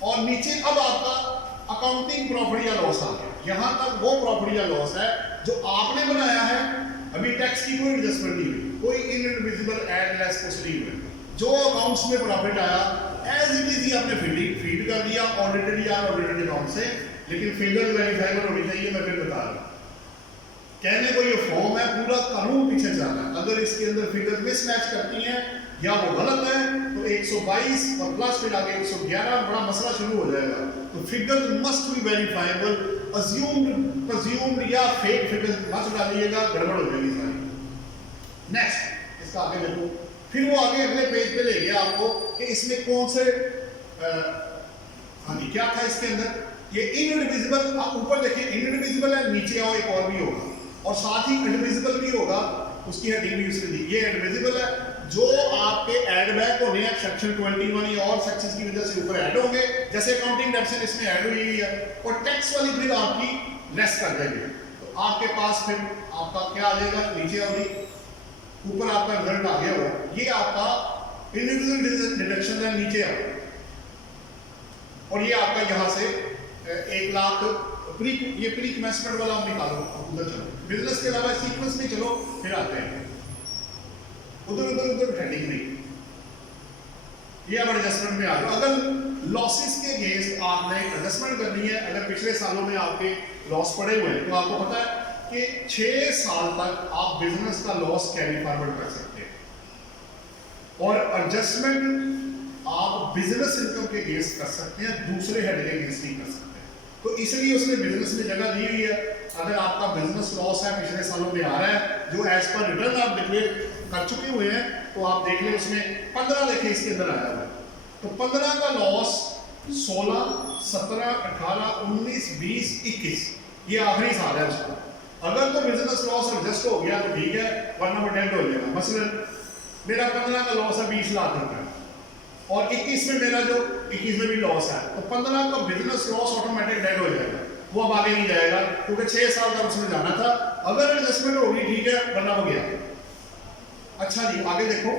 और नीचे अब आपका अकाउंटिंग प्रॉफिट या लॉस आ गया। यहां तक वो प्रॉफिट या लॉस है जो आपने बनाया है, अभी टैक्स की कोई एडजस्टमेंट नहीं हुई, कोई इनएडमिसिबल एड लेस कुछ नहीं हुआ, जो अकाउंट्स में प्रॉफिट आया एज इट इज ही आपने फीड कर दिया ऑडिटेड या ऑडिटेड अकाउंट से, लेकिन फिगर वेरीफाइबल होनी चाहिए। मैं फिर बता रहा हूं, कहने को ये फॉर्म है, पूरा कानून पीछे जाना है। अगर इसके अंदर फिगर मिसमैच करती हैं या वो गलत है तो 122 और प्लस फिर आगे 111 बड़ा मसला शुरू हो जाएगा। तो figure must be verifiable, assumed या फेक फिगर मत डालिएगा, गड़बड़ हो जाएगी सारी। नेक्स्ट इसका आगे देखो, फिर वो आगे अगले पेज पे ले गया आपको कि इसमें कौन से हाँ जी क्या था इसके अंदर, ये इनडिविजिबल, आप ऊपर देखिए इनडिविजिबल है, नीचे आओ एक और भी होगा और साथ ही इनडिविजिबल भी होगा, उसकी हेडिंग भी उसने दी। ये इनडिविजिबल है जो आपके ऐड बैक होने हैं सेक्शन 21 या और सेक्शंस की वजह से ऊपर ऐड होंगे, जैसे अकाउंटिंग डेप्शन इसमें ऐड हुई है, और टैक्स वाली फिर आपकी लेस कर देंगे। तो आपके पास फिर आपका क्या आ जाएगा, नीचे अभी ऊपर आपका रिजल्ट आ गया होगा, ये आपका इंडिविजुअल डिडक्शन है नीचे आओ, और ये आपका यहाँ से 1 लाख ये प्री इन्वेस्टमेंट वाला आप निकालो, उधर चलो, बिजनेस के अलावा सीक्वेंस में चलो, फिर आते हैं उधर ट्रेडिंग नहीं, ये अब एडजस्टमेंट में आ जाओ। अगर लॉसेस के अगेंस्ट आपने एडजस्टमेंट करनी है, अगर पिछले सालों में आपके लॉस पड़े हुए हैं तो आपको पता है कि 6 साल तक आप बिजनेस का लॉस कैरी फॉरवर्ड कर सकते हैं, और एडजस्टमेंट आप बिजनेस इनकम के अगेंस्ट कर सकते हैं, दूसरे हेड के अगेंस्ट नहीं कर सकते। तो इसलिए उसने बिजनेस में जगह दी हुई है। अगर आपका बिजनेस लॉस है पिछले सालों में आ रहा है जो एज पर रिटर्न आप डिक्लेयर कर चुके हुए हैं, तो आप देख लें उसमें 15 देखें इसके अंदर आया हुआ है, तो 15 का लॉस 16, 17, 18, 19, 20, 21 ये आखिरी साल है उसका। अगर तो बिजनेस लॉस एडजस्ट हो गया तो ठीक है, वरना वो डेड हो जाएगा। मसलन मेरा 15 का लॉस है 20 लाख रुपए और 21 में मेरा जो 21 में भी लॉस है, तो 15 का बिजनेस लॉस ऑटोमेटिक डेड हो जाएगा, वो अब आगे नहीं जाएगा क्योंकि 6 साल तक उसमें जाना था। अगर एडजस्टमेंट होगी ठीक है, वरना हो गया। अच्छा जी आगे देखो,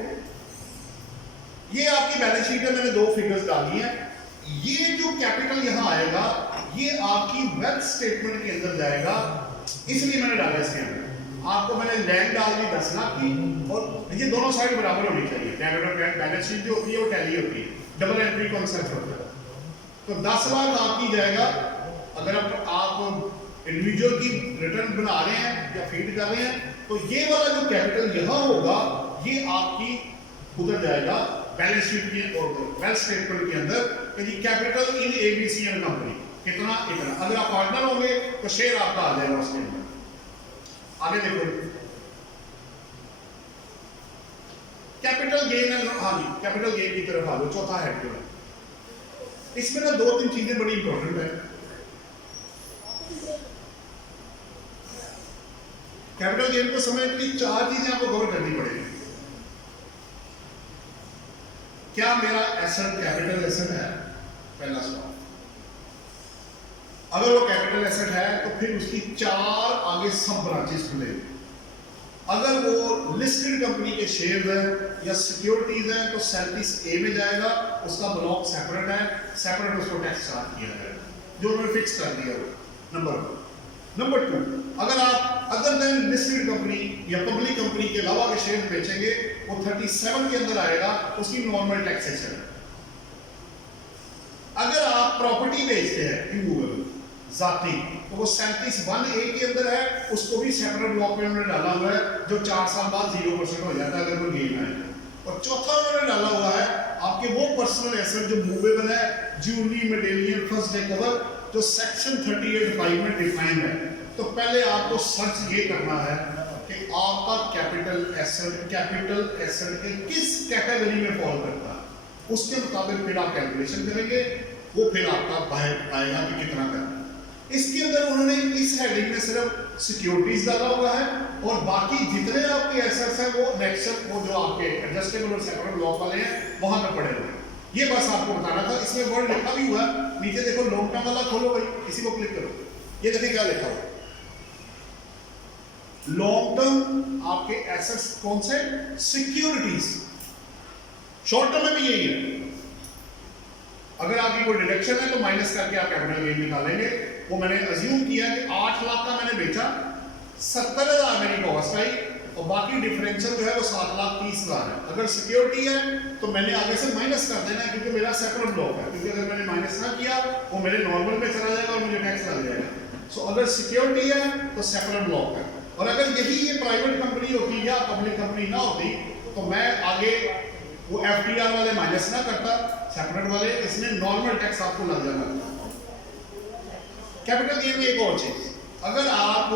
ये आपकी बैलेंस शीट है, मैंने 2 फिगर्स डाली हैं। ये जो कैपिटल यहां आएगा ये आपकी वेल्थ स्टेटमेंट के अंदर जाएगा, इसलिए मैंने डाला इसके अंदर। आपको मैंने लैंड डाल दी 10 लाख की, और ये दोनों साइड बराबर होनी चाहिए। कैपिटल बैलेंस शीट जो होती है वो टैली होती है, डबल एंट्री कॉन्सेप्ट होता है। तो 10 लाख आपकी जाएगा अगर आप इंडिविजुअल की रिटर्न बना रहे हैं या फीड कर रहे हैं, तो ये वाला जो कैपिटल यहां होगा ये आपकी उधर जाएगा बैलेंस शीट के और वेल्थ स्टेटमेंट के अंदर कि capital in ABC and company कितना इतना। अगर आप पार्टनर होंगे तो शेयर आपका आ जाएगा उसके अंदर। आगे देखो कैपिटल गेन है, हाँ जी कैपिटल गेन की तरफ आ जाओ, चौथा हेड जो है इसमें ना 2-3 चीजें बड़ी इंपॉर्टेंट है। कैपिटल गेन को समझने के लिए 4 चीजें आपको कवर करनी पड़ेगी। क्या मेरा एसेट कैपिटल एसेट है, पहला सवाल। अगर वो कैपिटल एसेट है तो फिर उसकी 4 आगे सब ब्रांचेस खुलेंगे। अगर वो लिस्टेड कंपनी के शेयर हैं या सिक्योरिटीज हैं तो 37A में जाएगा, उसका ब्लॉक सेपरेट है, सेपरेट उसको टैक्स चार्ज किया जाएगा जो उन्होंने फिक्स कर दिया हो। नंबर 1। नंबर 2, अगर आप अदर देन लिस्टेड कंपनी या पब्लिक कंपनी के अलावा के शेयर बेचेंगे वो 37 के अंदर आएगा, उसकी नॉर्मल टैक्सेशन है। अगर आप प्रॉपर्टी बेचते हैं इमूवेबल जाती, तो वो 37(1)A के अंदर है, उसको भी सेपरेट ब्लॉक में उन्होंने डाला हुआ है जो 4 साल बाद 0% हो जाता है अगर कोई गेन आए। और चौथा उन्होंने डाला हुआ है आपके वो पर्सनल एसेट जो मूवेबल है, jewellery, medallion, first day cover, जो सेक्शन 38(5) में डिफाइंड है। तो पहले आपको सर्च ये करना है कि कि आपका कैपिटल एसेट के किस कैटेगरी में फॉल करता है, उसके मुताबिक फिर आप कैलकुलेशन करेंगे, वो फिर आपका बाहर आएगा कि कितना करना है। इसके अंदर उन्होंने इस हेडिंग में सिर्फ सिक्योरिटीज डाला हुआ है और बाकी जितने आपके एसेट्स हैं वो नेक्स्ट वो जो आपके एडजस्टेबल और सेपरेबल ब्लॉक वाले हैं वहां पर पड़े हुए हैं। ये बस आपको बताना था। इसमें वर्ड लिखा भी हुआ है नीचे, देखो लॉन्ग टर्म वाला खोलो भाई, इसी को क्लिक करो, ये देखिए क्या लिखा हुआ है। लॉन्ग टर्म आपके एसेट्स कौन से, सिक्योरिटीज। शॉर्ट टर्म में भी यही है, अगर आपकी कोई डिडक्शन है तो माइनस करके आप कैपिटल गेन निकालेंगे। वो मैंने अज्यूम किया कि 8 लाख का मैंने बेचा, 70,000 मेरी कॉस्ट आई और बाकी डिफरेंशियल जो है वो 7,30,000 है। अगर सिक्योरिटी है तो मैंने आगे से माइनस कर देना है क्योंकि मेरा सेपरेट ब्लॉक है, क्योंकि अगर मैंने माइनस ना किया वो मेरे नॉर्मल में चला जाएगा और मुझे टैक्स लग जाएगा। सो अगर सिक्योरिटी है तो सेपरेट ब्लॉक है, और अगर यही ये प्राइवेट कंपनी होती या पब्लिक कंपनी ना होती तो मैं आगे वो FTR वाले माइनस ना करता, सेपरेट वाले, इसमें नॉर्मल टैक्स आपको लग जाता। कैपिटल गेन में एक और चीज, अगर आप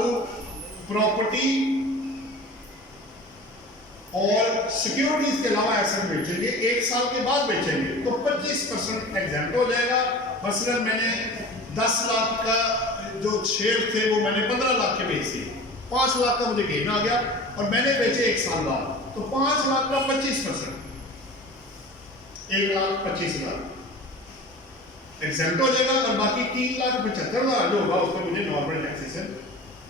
प्रॉपर्टी और सिक्योरिटीज के अलावा एसेट बेचेंगे, 1 साल के बाद बेचेंगे तो 25% एग्जेम्प्ट हो जाएगा। मसलन मैंने 10 लाख का जो शेयर थे वो मैंने 15 लाख के बेच दिए, 5 लाख का मुझे गेन आ गया और मैंने बेचे 1 साल बाद, तो 5 लाख का 25%, 1,25,000 एग्जेम्प्ट हो जाएगा और बाकी 3,75,000 जो होगा उसमें मुझे नॉर्मल टैक्सेशन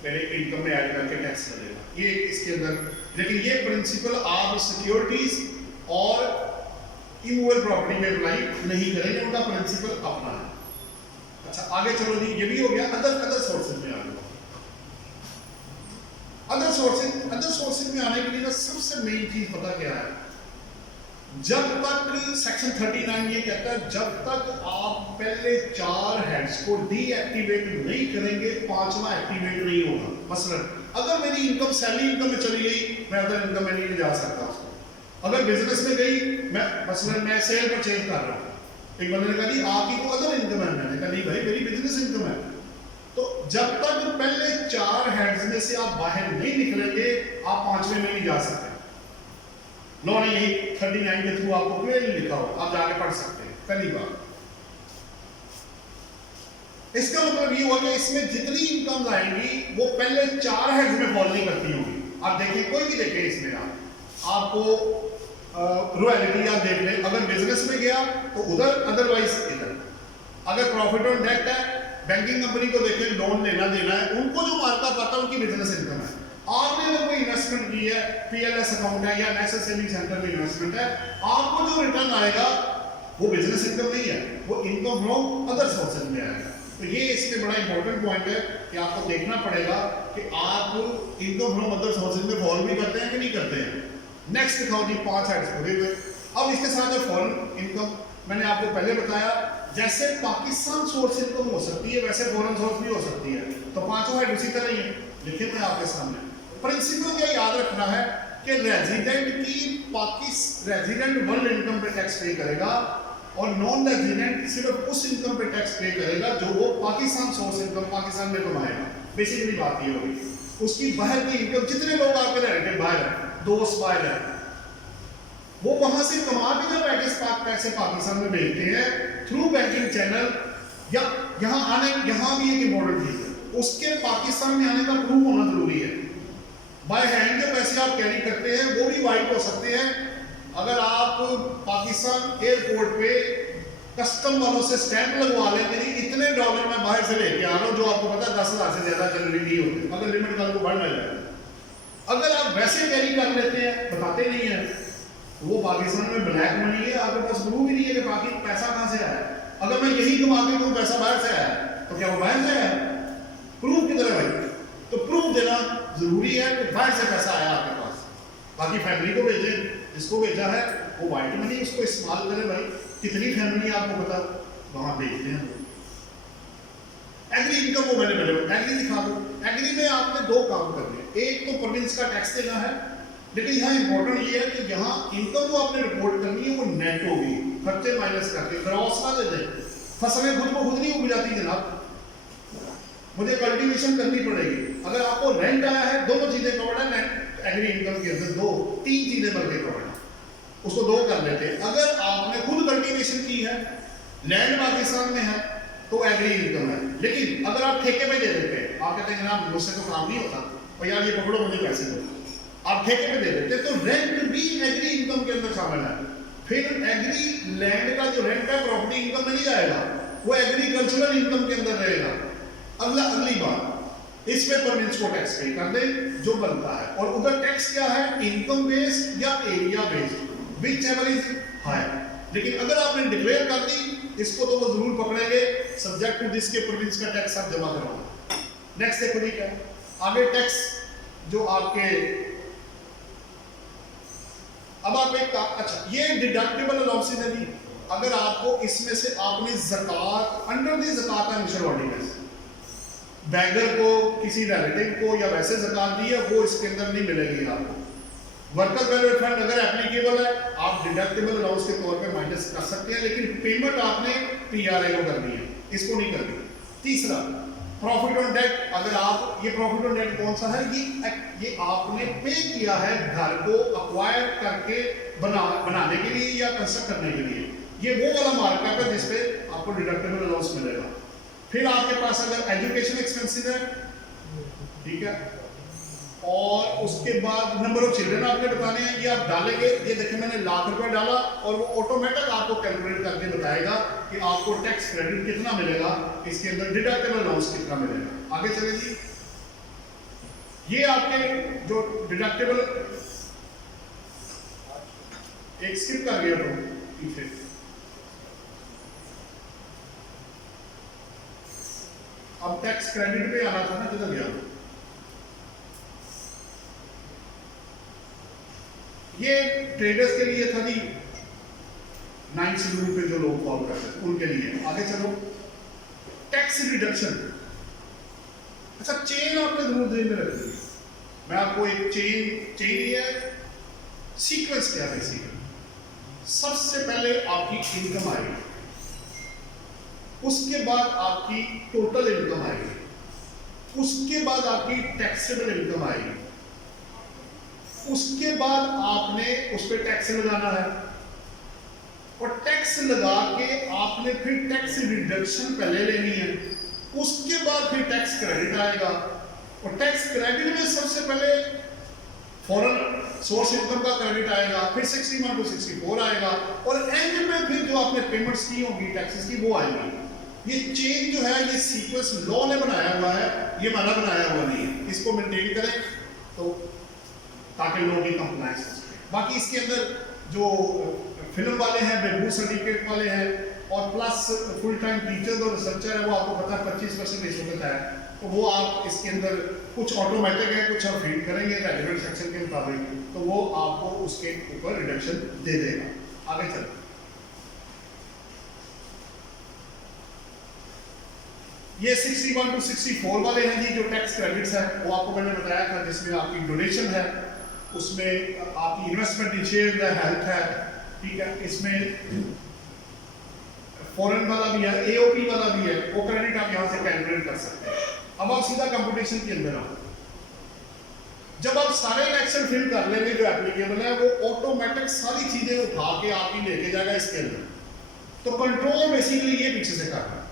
मेरे इनकम में ऐड करके टैक्स लगेगा। ये इसके अंदर, लेकिन ये प्रिंसिपल आप सिक्योरिटीज और इमूवेबल प्रॉपर्टी में अप्लाई नहीं करेंगे, उनका प्रिंसिपल अपना है। अच्छा आगे चलो जी, ये भी हो गया। अदर सोर्सेज में आ गया। अदर सोर्सेज में आने के लिए ना सबसे मेन चीज पता क्या है, जब तक सेक्शन 39 ये कहता है जब तक आप पहले 4 हेड्स को डीएक्टिवेट नहीं करेंगे 5वां एक्टिवेट नहीं होगा। मसलन अगर मेरी इनकम सैलरी इनकम में चली गई, मैं अदर इनकम में नहीं जा सकता उसको। अगर बिजनेस में गई, मैं सेल परचेज कर रहा हूँ, एक बंदे ने कहा जी आपकी तो अदर इनकम है, मैंने कहा नहीं भाई मेरी बिजनेस इनकम है। तो जब तक पहले 4 हेड्स में से आप बाहर नहीं निकलेंगे आप 5वें में नहीं जा सकते। लॉ ने यही 39 के थ्रू आपको क्लियरली लिखा हो, आप जाके पढ़ सकते हैं। पहली बात, इसका मतलब ये हुआ कि इसमें जितनी इनकम आएंगी वो पहले 4 हेड्स में फॉल नहीं करती होंगी। आप देखिए, कोई भी देखे इसमें आपको रॉयल्टी आप देख लें, अगर बिजनेस में गया तो उधर, अदरवाइज इधर। अगर प्रॉफिट ऑन डेट है, बैंकिंग कंपनी को देखें, लोन लेना देना है, उनको जो मार्कअप आता है उनकी बिजनेस इनकम है। आपने अगर कोई इन्वेस्टमेंट की है, PLS अकाउंट है या नेशनल सेविंग सेंटर में इन्वेस्टमेंट है, आपको जो रिटर्न आएगा वो बिजनेस इनकम नहीं है, वो इनकम फ्रॉम अदर सोर्सेज में आएगा। तो ये इसमें बड़ा इंपॉर्टेंट पॉइंट है कि आपको देखना पड़ेगा कि आप इनकम फ्रॉम अदर सोर्सेज में फॉल भी करते हैं कि नहीं करते हैं। नेक्स्ट दिखाओ जी, 5 हेड्स पूरे हुए। अब इसके साथ जो फॉरेन इनकम मैंने आपको पहले बताया, जैसे पाकिस्तान सोर्स इनकम हो सकती है वैसे फॉरेन सोर्स भी हो सकती है। तो 5 हेड उसी तरह ही है, लिखे मैं आपके सामने। प्रिंसिपल क्या याद रखना है कि रेजिडेंट वर्ल्ड इनकम पे टैक्स पे करेगा और नॉन रेजिडेंट सिर्फ उस इनकम पे टैक्स पे करेगा जो वो पाकिस्तान सोर्स इनकम पाकिस्तान में कमाएगा। बेसिकली बात ये होगी, उसकी बाहर की इनकम, जितने लोग आपके रिलेटिव बाहर है, दोस्त बाहर है, वो वहां से कमा के जब पैसे पाकिस्तान में भेजते हैं थ्रू बैंकिंग चैनल, या यहाँ भी एक इंपॉर्टेंट चीज है, उसके पाकिस्तान में आने का प्रूफ होना जरूरी है। बाय हैंड जो पैसे आप कैरी करते हैं वो भी वाइट हो सकते हैं। अगर आप पाकिस्तान एयरपोर्ट पे कस्टम वालों से स्टैंप लगवा लेते हैं इतने डॉलर मैं बाहर से लेके आ रहा हूँ, जो आपको पता है 10,000 से ज्यादा जनरली नहीं होते, अगर लिमिट कल को बढ़ ना जाए। अगर आप वैसे कैरी कर लेते हैं, बताते नहीं है, वो पाकिस्तान में ब्लैक मनी है, आपके पास प्रूफ ही नहीं है कि बाकी पैसा कहाँ से आया। अगर मैं यही कमा के कहूँ पैसा बाहर से आया, तो क्या वो बाहर से आया? प्रूफ किधर है भाई? तो प्रूफ देना जरूरी है कि बाहर से पैसा आया आपके पास। बाकी फैमिली को भेजे, जिसको भेजा है वो वाइट मनी उसको इस्तेमाल करे। भाई कितनी फैमिली आपको पता वहां भेजते हैं। एग्री इनकम वो मैंने पहले एग्री दिखा दो। एग्री में आपने 2 काम करने हैं, एक तो प्रोविंस का टैक्स देना है, लेकिन यहाँ इंपॉर्टेंट ये है कि यहाँ इनकम जो आपने रिपोर्ट करनी है वो नेट होगी, खर्चे माइनस करके, ग्रॉस ना दे दें। फसलें खुद को खुद नहीं उग जाती जनाब, मुझे कल्टीवेशन करनी पड़ेगी। अगर आपको रेंट आया है, दोनों चीजें कवर्ड है एग्री इनकम के अंदर, दो तीन चीजें बल्कि कवर्ड है, उसको दो कर लेते हैं। अगर आपने खुद कल्टीवेशन की है, लैंड पाकिस्तान में है, तो एग्री इनकम है। लेकिन अगर आप ठेके पे दे देते हैं, आप कहते हैं जनाब मुझसे तो काम नहीं होता और यार ये पकड़ो मुझे पैसे दो, आप ठेके पे दे देते हैं, तो रेंट भी एग्री इनकम के अंदर शामिल है। फिर एग्री लैंड का जो रेंट है प्रॉपर्टी इनकम में नहीं आएगा, वो एग्रीकल्चरल इनकम के अंदर रहेगा। अगली बात, इस पे परमिट्स को टैक्स पे कर दे जो बनता है, और उधर टैक्स क्या है, इनकम बेस्ड या area based, whichever is higher. लेकिन अगर आपने डिक्लेयर कर दी इसको, तो वो जरूर पकड़ेंगे, सब्जेक्ट टू दिस के प्रोविंस का टैक्स आप जमा करवाओ। नेक्स्ट देखो जी क्या आगे टैक्स जो आपके, अब आप एक अच्छा ये डिडक्टेबल अलाउंसेस है जी। अगर आपको इसमें से आपने ज़कात under the Zakat and initial ordinance बैगर को, किसी रिलेटिव को या वैसे ज़कात दी है, वो इसके अंदर नहीं मिलेगी आपको। वर्कर वेलफेयर फंड अगर एप्लीकेबल है, आप डिडक्टेबल अलाउंस के तौर पे माइनस कर सकते हैं, लेकिन पेमेंट आपने पीआरए को करनी है, इसको नहीं करनी। तीसरा प्रॉफिट ऑन डेट, अगर आप ये प्रॉफिट ऑन डेट कौन सा है, ये आपने पे किया है घर को अक्वायर करके बनाने के लिए या कंस्ट्रक्ट करने के लिए, ये वो वाला मार्कअप है जिसपे आपको डिडक्टेबल अलाउंस मिलेगा। फिर आपके पास अगर एजुकेशन एक्सपेंसेस है, ठीक है, और उसके बाद नंबर ऑफ चिल्ड्रन आपने बताने हैं, ये आप डालेंगे। ये देखिए मैंने ₹1,00,000 डाला और वो ऑटोमेटिक आपको कैलकुलेट करके बताएगा कि आपको टैक्स क्रेडिट कितना मिलेगा, इसके अंदर डिडक्टेबल अलाउंस कितना मिलेगा। आगे चले जी, ये आपके जो डिडक्टेबल, एक स्किप कर गया तो पीछे, अब टैक्स क्रेडिट पे आना था ना, किधर गया? ये ट्रेडर्स के लिए था जी, 9 शेड्यूल पे जो लोग फॉलो करते हैं उनके लिए। आगे चलो, टैक्स रिडक्शन। अच्छा, चेन आपने जरूर ध्यान में रखनी है। मैं आपको एक चेन ये है, सीक्वेंस क्या है बेसिकली। सबसे पहले आपकी इनकम आएगी, उसके बाद आपकी टोटल इनकम आएगी, उसके बाद आपकी टैक्सेबल इनकम आएगी, उसके बाद आपने उस पर टैक्स लगाना है, और टैक्स लगा के आपने फिर टैक्स रिडक्शन पहले लेनी है, उसके बाद फिर टैक्स क्रेडिट आएगा। और टैक्स क्रेडिट में सबसे पहले फॉरेन सोर्स इनकम का क्रेडिट आएगा, फिर 61 to 64 आएगा, और एंड में फिर जो आपने पेमेंट्स की होगी टैक्सेस की वो आएगी। ये चेन जो है, ये सीक्वेंस लॉ ने बनाया हुआ है, ये मैंने बनाया हुआ नहीं है। इसको मेंटेन करें तो ताकि लोग ही कंप्लायंस हो सके। बाकी इसके अंदर जो फिल्म वाले हैं, बेबू सर्टिफिकेट वाले हैं, और प्लस फुल टाइम टीचर्स और रिसर्चर है, वो आपको पता है 25% इस वक्त है, तो वो आप इसके अंदर कुछ ऑटोमेटिक है, कुछ आप फीड करेंगे रेलिवेंट सेक्शन के मुताबिक, तो वो आपको उसके ऊपर रिडक्शन दे देगा। आगे चलते ये 61 to 64 वाले हैं जी, जो टैक्स क्रेडिट्स है, वो आपको मैंने बताया था, जिसमें आपकी डोनेशन है, उसमें आपकी इन्वेस्टमेंट इन शेयर है, हेल्थ है, ठीक है, इसमें फॉरेन वाला भी है, एओपी वाला भी है, वो क्रेडिट आप यहाँ से कैलकुलेट कर सकते हैं। अब आप सीधा कंपटीशन के अंदर आओ। जब आप सारे इलेक्शन फिल कर लेंगे जो एप्लीकेबल है, वो ऑटोमेटिक सारी चीजें उठा के आपकी लेके जाएगा इसके अंदर। तो कंट्रोल बेसिकली ये पीछे से करना है।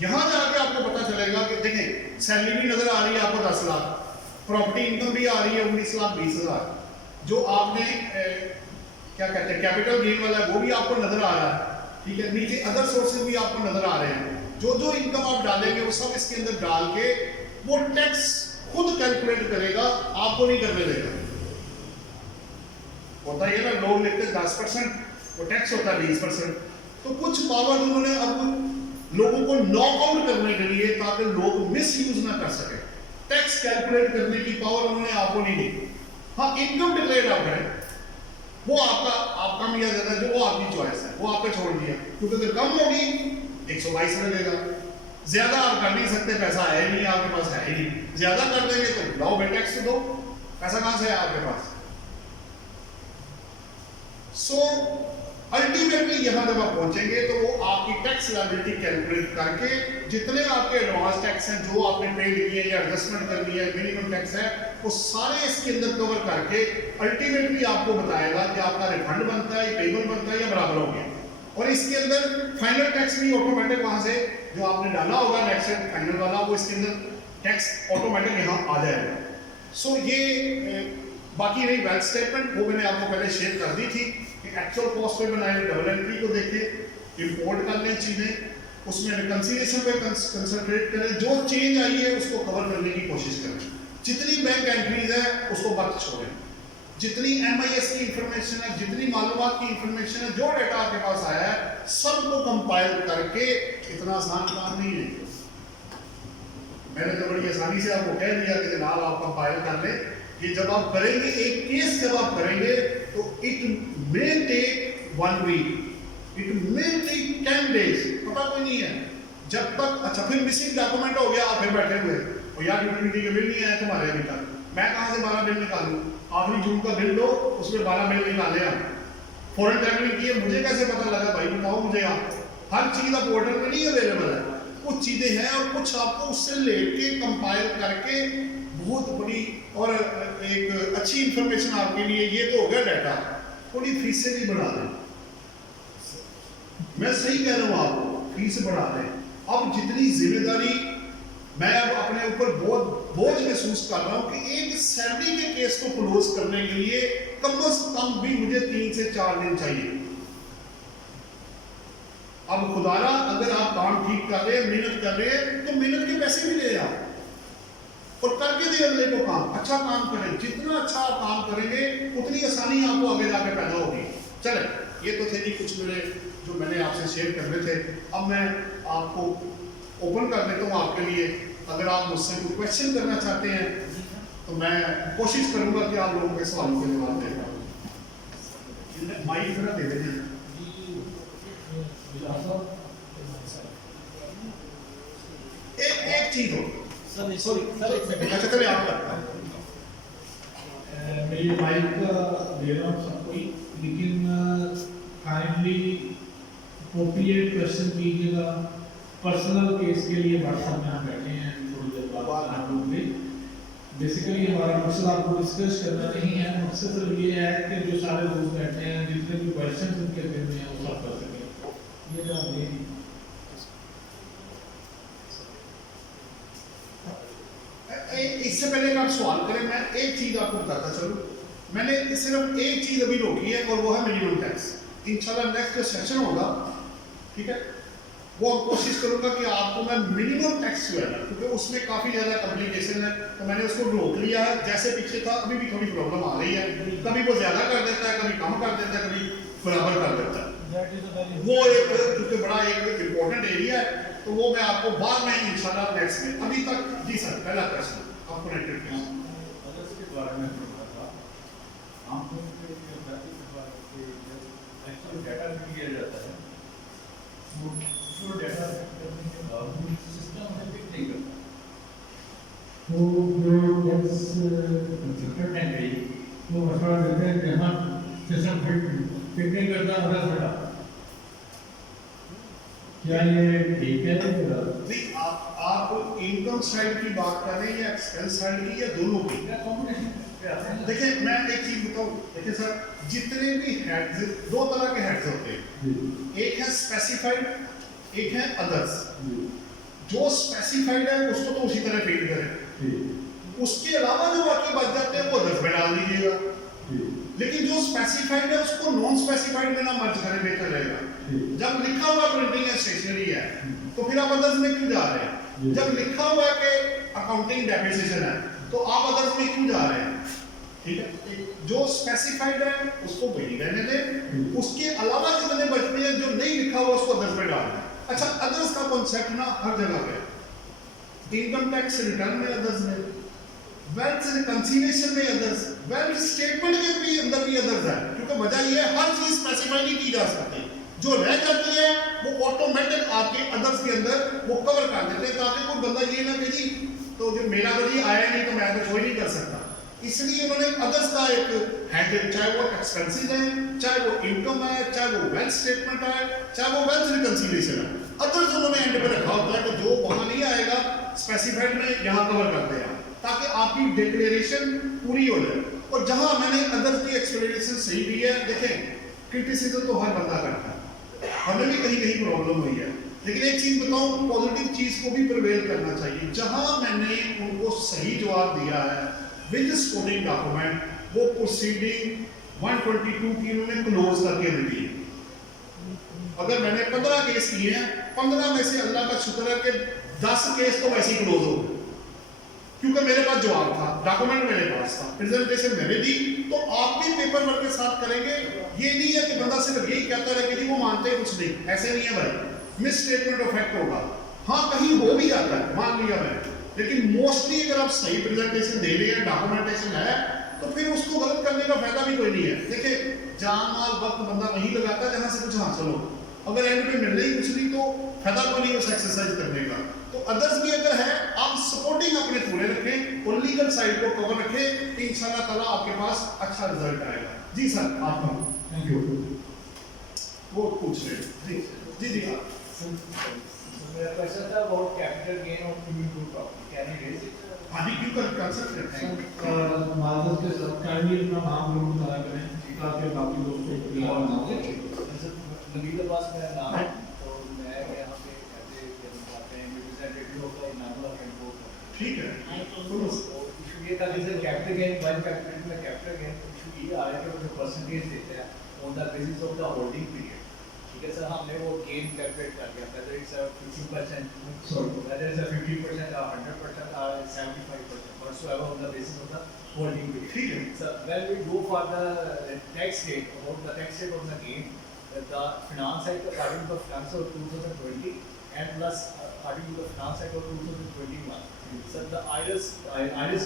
यहां जाके आपको पता चलेगा कि देखें सैलरी भी नजर आ रही है आपको 10 लाख, प्रॉपर्टी इनकम भी आ रही है 19,20,000, जो आपने क्या कहते हैं कैपिटल गेन वाला है वो भी आपको नजर आ रहा है, ठीक है, नीचे अदर सोर्सेज भी आपको नजर आ रहे हैं। जो इनकम आप डालेंगे वो सब इसके अंदर डाल के वो टैक्स खुद कैलकुलेट करेगा, आपको नहीं करने देगा। होता है ना, लोग लिखते हैं 10%, वो टैक्स होता है 20%। तो कुछ पावर उन्होंने अब लोगों को नॉक आउट करने के लिए, ताकि लोग मिस यूज ना कर सके, टैक्स कैलकुलेट करने की पावर उन्होंने आपको नहीं दी। हाँ, इनकम डिक्लेयर आप करें, वो आपका मिला जाता है, जो वो आपकी चॉइस है, वो आपने छोड़ दिया, क्योंकि अगर कम होगी 122 लगेगा, ज्यादा आप कर नहीं सकते, पैसा है नहीं आपके पास, है ही नहीं, ज्यादा कर देंगे तो लाओ बे टैक्स दो, पैसा कहां से है आपके पास। सो अल्टीमेटली यहाँ जब आप पहुंचेंगे तो वो आपकी टैक्स लायबिलिटी कैलकुलेट करके जितने आपके एडवांस टैक्स हैं जो आपने पे किए या एडजस्टमेंट कर लिया है, मिनिमम टैक्स है, वो सारे इसके अंदर कवर करके अल्टीमेटली आपको बताएगा कि आपका रिफंड बनता है, पेबल बनता है या बराबर हो गया। और इसके अंदर फाइनल टैक्स भी ऑटोमेटिक वहाँ से जो आपने डाला होगा नेक्स्ट फाइनल वाला, वो इसके अंदर टैक्स ऑटोमेटिक यहाँ आ जाएगा। सो ये बाकी रही बैंक स्टेटमेंट, वो मैंने आपको पहले शेयर कर दी थी कि एक्चुअल कॉस्ट पे बनाए, डबल एंट्री को देखें, इंपोर्ट कर लें चीज़ें, उसमें रिकंसिलिएशन पे कंसंट्रेट करें, जो चेंज आई है उसको कवर करने की कोशिश करें, जितनी बैंक एंट्रीज है उसको मत छोड़ें, जितनी MIS की इंफॉर्मेशन है, जितनी मालूमात की इंफॉर्मेशन है, जो डेटा आपके पास आया है, सबको कंपाइल करके, इतना आसान काम नहीं है। मैंने तो बड़ी आसानी से आपको कह दिया कि जनाब आप कंपाइल कर लें। ये जब आप करेंगे, एक केस जब आप करेंगे तो it may take 1 week, it may take 10 days, पता कोई नहीं है जब तक। अच्छा, फिर मिसिंग डॉक्यूमेंट हो गया, आप फिर बैठे हुए और यार यूटिलिटी के बिल नहीं आया तुम्हारे अभी तक, मैं कहाँ से 12 बिल निकालूं? आखिरी जून का बिल लो, उसमें 12 बिल निकाले आप, फॉरेन ट्रैवलिंग की है, मुझे कैसे पता लगा भाई? बताओ मुझे आप। हर चीज़ अब पोर्टल में नहीं अवेलेबल है, कुछ चीज़ें हैं और कुछ आपको उससे लेके कंपाइल करके बहुत बड़ी और एक अच्छी इंफॉर्मेशन आपके लिए। ये तो हो गया डाटा, थोड़ी फीस से भी बढ़ा दें, मैं सही कह रहा हूँ आपको, फीस बढ़ा दें। अब जितनी जिम्मेदारी मैं अब अपने ऊपर बहुत बोझ महसूस कर रहा हूँ कि एक सैलरी के केस को क्लोज करने के लिए कम से कम भी मुझे 3 से 4 दिन चाहिए। अब खुदारा अगर आप काम ठीक कर रहे हैं, मेहनत कर रहे हैं, तो मेहनत के पैसे भी ले आप और करके दे अगले को काम, अच्छा काम करें। जितना अच्छा आप काम करेंगे उतनी आसानी आपको आगे जाके पैदा होगी। चले, ये तो थे जी कुछ मेरे जो मैंने आपसे शेयर करने थे। अब मैं आपको ओपन कर देता हूँ आपके लिए, अगर आप मुझसे कोई क्वेश्चन करना चाहते हैं तो मैं कोशिश करूंगा कि आप लोगों के सवालों के जवाब दे पाऊँ। माइक जरा दे दीजिए। एक चीज हो अच्छा, चलिए आप मेरी माइक दे रहा हूँ सबको ही, लेकिन काइंडली अप्रोप्रिएट क्वेश्चन कीजिएगा। पर्सनल केस के लिए व्हाट्सएप में हम बैठे हैं, थोड़ी देर बाद आप लोग भी बेसिकली हमारा मकसद आपको डिस्कस करना नहीं है, मकसद सिर्फ ये है कि जो सारे लोग बैठे हैं जितने भी क्वेश्चन उनके दिल में है वो सब कर सकें। ये जो आप इससे पहले आप सवाल करें, मैं एक चीज आपको बताता चलूं। मैंने सिर्फ एक चीज अभी रोकी है और वो है मिनिमम टैक्स। इंशाल्लाह नेक्स्ट जो सेशन होगा, ठीक है, वो कोशिश करूंगा कि आपको मैं मिनिमम टैक्स जो है ना, क्योंकि उसमें काफ़ी ज़्यादा कॉम्प्लिकेशन है, तो मैंने उसको रोक लिया है। जैसे पीछे था, अभी भी थोड़ी प्रॉब्लम आ रही है, कभी वो ज़्यादा कर देता है, कभी कम कर देता है, कभी बराबर कर देता है। वो एक क्योंकि बड़ा एक इम्पोर्टेंट एरिया है, तो वो मैं आपको बाद में इंशाल्लाह नेक्स्ट में। अभी तक जी सर, पहला प्रश्न आपको कनेक्टेड किया के बारे में आमतौर पर डाटा किया जाता है, वो डाटा सिस्टम में पिक नहीं करता, वो जो कंसल्टेंट है गई वो मशवरा देते हैं कि हाँ सिस्टम फिट नहीं करता, अदर बेटा क्या ये ठीक है? नहीं, आप इनकम साइड की बात कर रहे हैं या एक्सपेंस साइड की या दोनों की? देखिए मैं एक चीज बताऊं, देखिए सर, जितने भी हेड्स, दो तरह के हेड्स होते हैं, एक है स्पेसिफाइड, एक है अदर्स। जो स्पेसिफाइड है उसको तो उसी तरह फीड करें, उसके अलावा जो बाकी बच जाते हैं वो अदर्स में डाल दीजिएगा। लेकिन जो स्पेसिफाइड है उसको नॉन स्पेसिफाइड में ना मर्ज करें, बेहतर रहेगा। जब लिखा हुआ प्रिंटिंग एंड स्टेशनरी है तो फिर आप अदर्स में क्यों जा रहे हैं? जब लिखा हुआ है कि अकाउंटिंग डेप्रिसिएशन है तो आप अदर्स में क्यों जा रहे हैं? ठीक है, जो स्पेसिफाइड है उसको वही रहने दें, उसके अलावा जितने बचते हैं जो नहीं लिखा हुआ उसको अदर्स में डाल दें। अच्छा, अदर्स का कॉन्सेप्ट ना हर जगह पे, इनकम टैक्स रिटर्न में अदर्स में, वेल्थ रिकंसिलिएशन में अदर्स, वेल्थ स्टेटमेंट के भी अंदर भी अदर्स है। क्योंकि वजह ये है हर चीज स्पेसिफाई नहीं की जा सकती, जो रह जाती है वो ऑटोमेटिक आपके अदर्स के अंदर वो कवर कर देते हैं, ताकि कोई बंदा ये ना कहे जी तो जो मेरा तो जी आया नहीं तो मैं तो कोई नहीं कर सकता। इसलिए उन्होंने अदर्स का एक हेड, चाहे वो एक्सपेंसेस है, चाहे वो इनकम है, चाहे वो वेल्थ स्टेटमेंट है, चाहे वो वेल्थ रिकंसिलिएशन है, अदर्स उन्होंने एंड पे रखा होता है कि जो वहां नहीं आएगा स्पेसिफाइड में यहाँ कवर करते हैं ताकि आपकी डिक्लेरेशन पूरी हो जाए। और जहां मैंने अदर्स की एक्सप्लेनेशन सही दी है, देखें क्रिटिसिज्म तो हर बंदा करता है, हमें भी कहीं कहीं प्रॉब्लम हुई है, लेकिन एक चीज बताऊं, पॉजिटिव चीज को भी प्रिवेल करना चाहिए। जहां मैंने उनको सही जवाब दिया है विद सपोर्टिंग डॉक्यूमेंट, वो प्रोसीडिंग 122 की उन्होंने क्लोज करके दे दी। अगर मैंने 15 केस किए हैं, 15 में से अल्लाह का शुक्र है कि 10 केस तो वैसे ही क्लोज हो गए, क्योंकि मेरे पास जवाब था, डॉक्यूमेंट मेरे पास था, प्रेजेंटेशन मैंने दी। तो आप भी पेपर वर्क के साथ करेंगे। ये नहीं है कि बंदा सिर्फ यही कहता रहे कि वो मानते कुछ नहीं, ऐसे नहीं है भाई। मिस स्टेटमेंट ऑफ फैक्ट होगा, हाँ कहीं हो भी जाता है, मान लिया मैंने, लेकिन मोस्टली अगर आप सही प्रेजेंटेशन दे रहे हैं, डॉक्यूमेंटेशन है, तो फिर उसको गलत करने का फायदा भी कोई नहीं है। देखिए जान माल वक्त बंदा वहीं लगाता है जहां से कुछ हासिल हो, अगर एंड पे मिलने ही कुछ नहीं तो फायदा कोई नहीं उस एक्सरसाइज करने का। तो अदर्स भी अगर है, आप सपोर्टिंग अपने पूरे रखें और लीगल साइड को कवर रखें, इंशाल्लाह ताला आपके पास अच्छा रिजल्ट आएगा। जी सर, आप थैंक यू। वो पूछ रहे जी जी जी आप। मेरा क्वेश्चन था about capital gain of into property, can you raise it? हाँ जी, क्यों कर कंसल्ट करते हैं। मालदस के साथ काइंडली अपना नाम जरूर बताया करें ताकि बाकी दोस्तों को भी याद ना हो। नबील अब्बास मेरा नाम है, तो मैं यहाँ पे कहते हैं representative of the Inamul and ठीक है, तो इशू ये था कि sir capital gain one capital में कैपिटल गेन इशू ये आ रहा है कि जो परसेंटेज देते हैं on the basis of the holding period. ठीक है सर, हमने वो गेन कैलकुलेट कर लिया, whether it's 50%, whether it's 50% or 100% or 75% whatsoever on the basis of the holding period. ठीक है So when we go for the tax rate, about the tax rate on the gain, the finance act according to the finance of 2020 and plus according to the finance act of 2021. So the IRS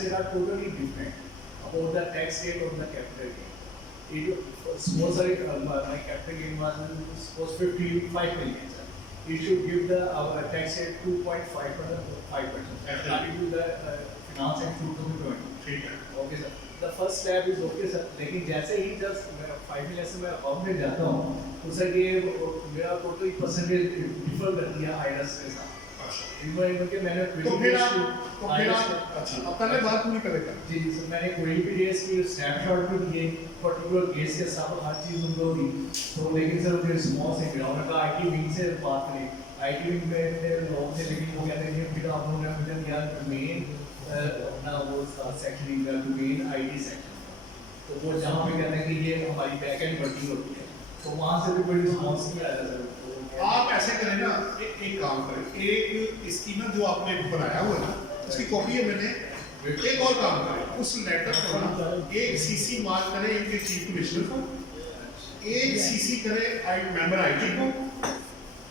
rate are totally different about the tax rate on the capital gain. Suppose my capital gain was suppose 55 million. Sir. You should give the tax rate 2.5%, 5%. According to the finance act 2020. ठीक है okay sir, the first slab is okay sir, लेकिन जैसे ही just 5 million से मैं account में जाता हूँ तो सर ये मेरा टोटल परसेंटेज डिफर कर दिया आईआरएस के साथ। इवन कि मैंने तो फिर आप अच्छा अब पहले बात पूरी करेगा। जी जी सर, मैंने कोई भी डेज की स्नैपशॉट भी दिए, पर्टिकुलर केस के साथ हर चीज़ उनको दी, तो लेकिन सर मुझे रिस्पॉन्स नहीं मिला। उन्होंने कहा IT विंग से बात करी, IT विंग में लोग थे, लेकिन वो कहते हैं फिर आप लोगों ने मुझे दिया मेन अपना वो section two main IT section, तो वो जहाँ पे कहते हैं कि ये हमारी बैक एंड वर्किंग होती है, तो वहाँ से भी कोई रिस्पॉन्स नहीं आया सर। आप ऐसे करें ना, एक काम करें, एक इसकी ना जो आपने बनाया हुआ है ना उसकी कॉपी है मैंने, एक और काम करें, उस लेटर को ना एक CC मार्क करें इनके चीफ कमिश्नर को, एक CC करें मेंबर IT को,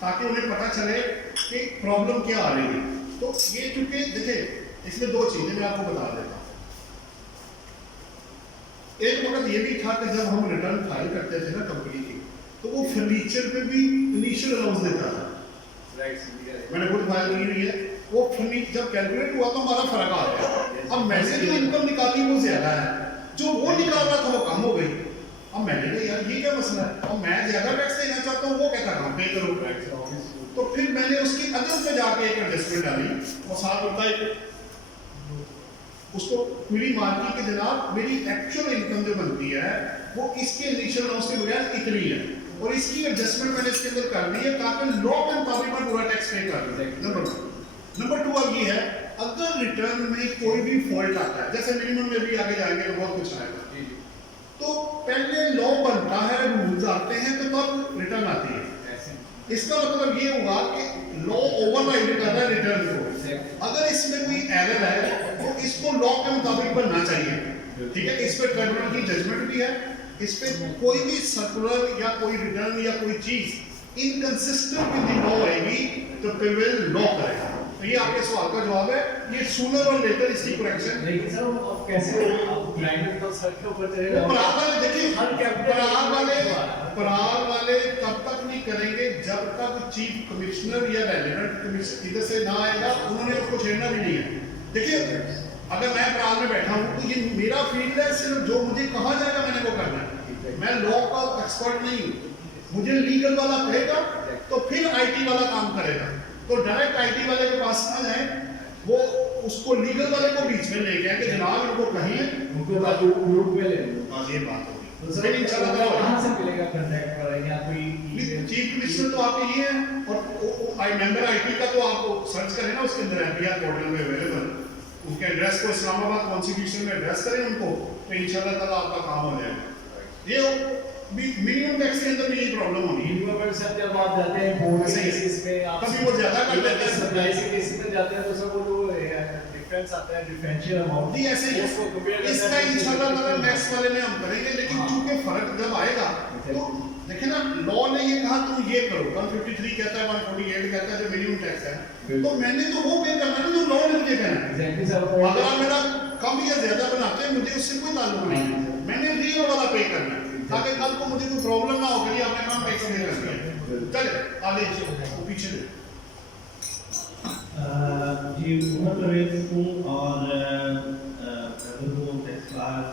ताकि उन्हें पता चले कि प्रॉब्लम क्या आ रही है। तो ये चूंकि देखिए इसमें दो चीजें मैं आपको बता देता हूँ। एक वक्त ये भी था कि जब हम रिटर्न फाइल करते थे ना कंपनी की, तो वो फर्नीचर पे भी इनिशियल अलाउंस देता था। मैंने खुद फाइल की हुई है, वो फर्नीचर जब कैलकुलेट हुआ तो हमारा फर्क आ गया। अब मैंने जो इनकम निकाली वो ज्यादा है, जो वो निकाल रहा था वो कम हो गई। अब मैंने कहा यार ये क्या मसला है, अब मैं ज्यादा टैक्स देना चाहता हूँ, वो कहता कम पे करो टैक्स। तो फिर मैंने उसकी अदर पे जाके एक एडजस्टमेंट डाली और साथ होता है उसको क्वेरी मार्की कि जनाब मेरी एक्चुअल इनकम जो बनती है वो इसके इनिशियल अलाउंस के बगैर इतनी है, और इसकी एडजस्टमेंट मैंने इसके अंदर कर दी है ताकि लॉ के मुताबिक मैं पूरा टैक्स पे कर दूं। नंबर 1। नंबर 2 अब ये है, अगर रिटर्न में कोई भी फॉल्ट आता है, जैसे मिनिमम में भी आगे जाएंगे तो बहुत कुछ आएगा, तो पहले लॉ बनता है, रूल्स आते हैं, तो तब रिटर्न आती है। इसका मतलब ये हुआ कि लॉ ओवरराइड कर रहा है रिटर्न को। अगर इसमें कोई एरर है तो इसको लॉ के मुताबिक बनना चाहिए, ठीक है। इस पे ट्रिब्यूनल की जजमेंट भी है, इस पे कोई भी सर्कुलर या कोई रिटर्न या कोई चीज इनकंसिस्टेंट विद द लॉ आएगी तो प्रिवेल लॉ करेगा। तो ये आपके सवाल का जवाब है, ये सूनर और लेटर इसकी करेक्शन। लेकिन सर अब कैसे क्लाइंट तो सर के ऊपर चलेगा, पराग वाले देखिए, हर कैपिटल पराग वाले तब तक नहीं करेंगे जब तक चीफ कमिश्नर या रेलेवेंट कमिश्नर इधर से ना आएगा, उन्होंने उसको छेड़ना भी नहीं है। देखिए अगर मैं प्राल में बैठा हूँ तो ये मेरा फील्ड है, सिर्फ जो मुझे कहा जाएगा मैंने वो करना है। मैं लॉ का एक्सपर्ट नहीं हूँ, मुझे लीगल वाला कहेगा तो फिर आईटी वाला काम करेगा। तो डायरेक्ट आईटी वाले के पास ना जाए, वो उसको लीगल वाले को बीच में लेके आए कि जनाब इनको कहिए, उनको बात ग्रुप में ले लो। हाँ ये बात होगी। तो सर इंशाल्लाह कहाँ से मिलेगा कांटेक्ट पर या कोई चीफ मिनिस्टर तो आपके ये है, और आई मेंबर आईटी का तो आप सर्च करें ना, उसके अंदर एमपीआर पोर्टल में अवेलेबल, उनके एड्रेस को इस्लामाबाद कॉन्स्टिट्यूशन में एड्रेस करें उनको, तो इंशाल्लाह ताला आपका काम हो जाएगा। ये मिनिमम टैक्स के अंदर भी यही प्रॉब्लम होनी है। गवर्नमेंट से जब आप जाते हैं बोर्ड के केसेस में आप कभी वो ज्यादा कर देते हैं, सप्लाई से केसेस में जाते हैं तो सब वो जो डिफरेंस आता है डिफरेंशियल अमाउंट नहीं ऐसे ही उसको कंपेयर इसका इंशाल्लाह ताला नेक्स्ट वाले में हम करेंगे, लेकिन चूंकि फर्क जब आएगा तो देखे ना, लॉ ने ये कहा तुम ये करो, 153 कहता है, 148 कहता है जो मिनिमम टैक्स है, तो मैंने तो वो पे करना है ना जो लॉ ने मुझे कहना है। एग्जैक्टली सर अगर आप मेरा कम या ज्यादा बनाते हैं मुझे उससे कोई ताल्लुक नहीं है, मैंने रियल वाला पे करना है ताकि कल को मुझे कोई प्रॉब्लम ना हो कि आपने काम टैक्स नहीं कर दिया। चले आगे वो पीछे दे। जी मोहम्मद परवेज हूँ और ब्रदर हूँ टैक्स क्लास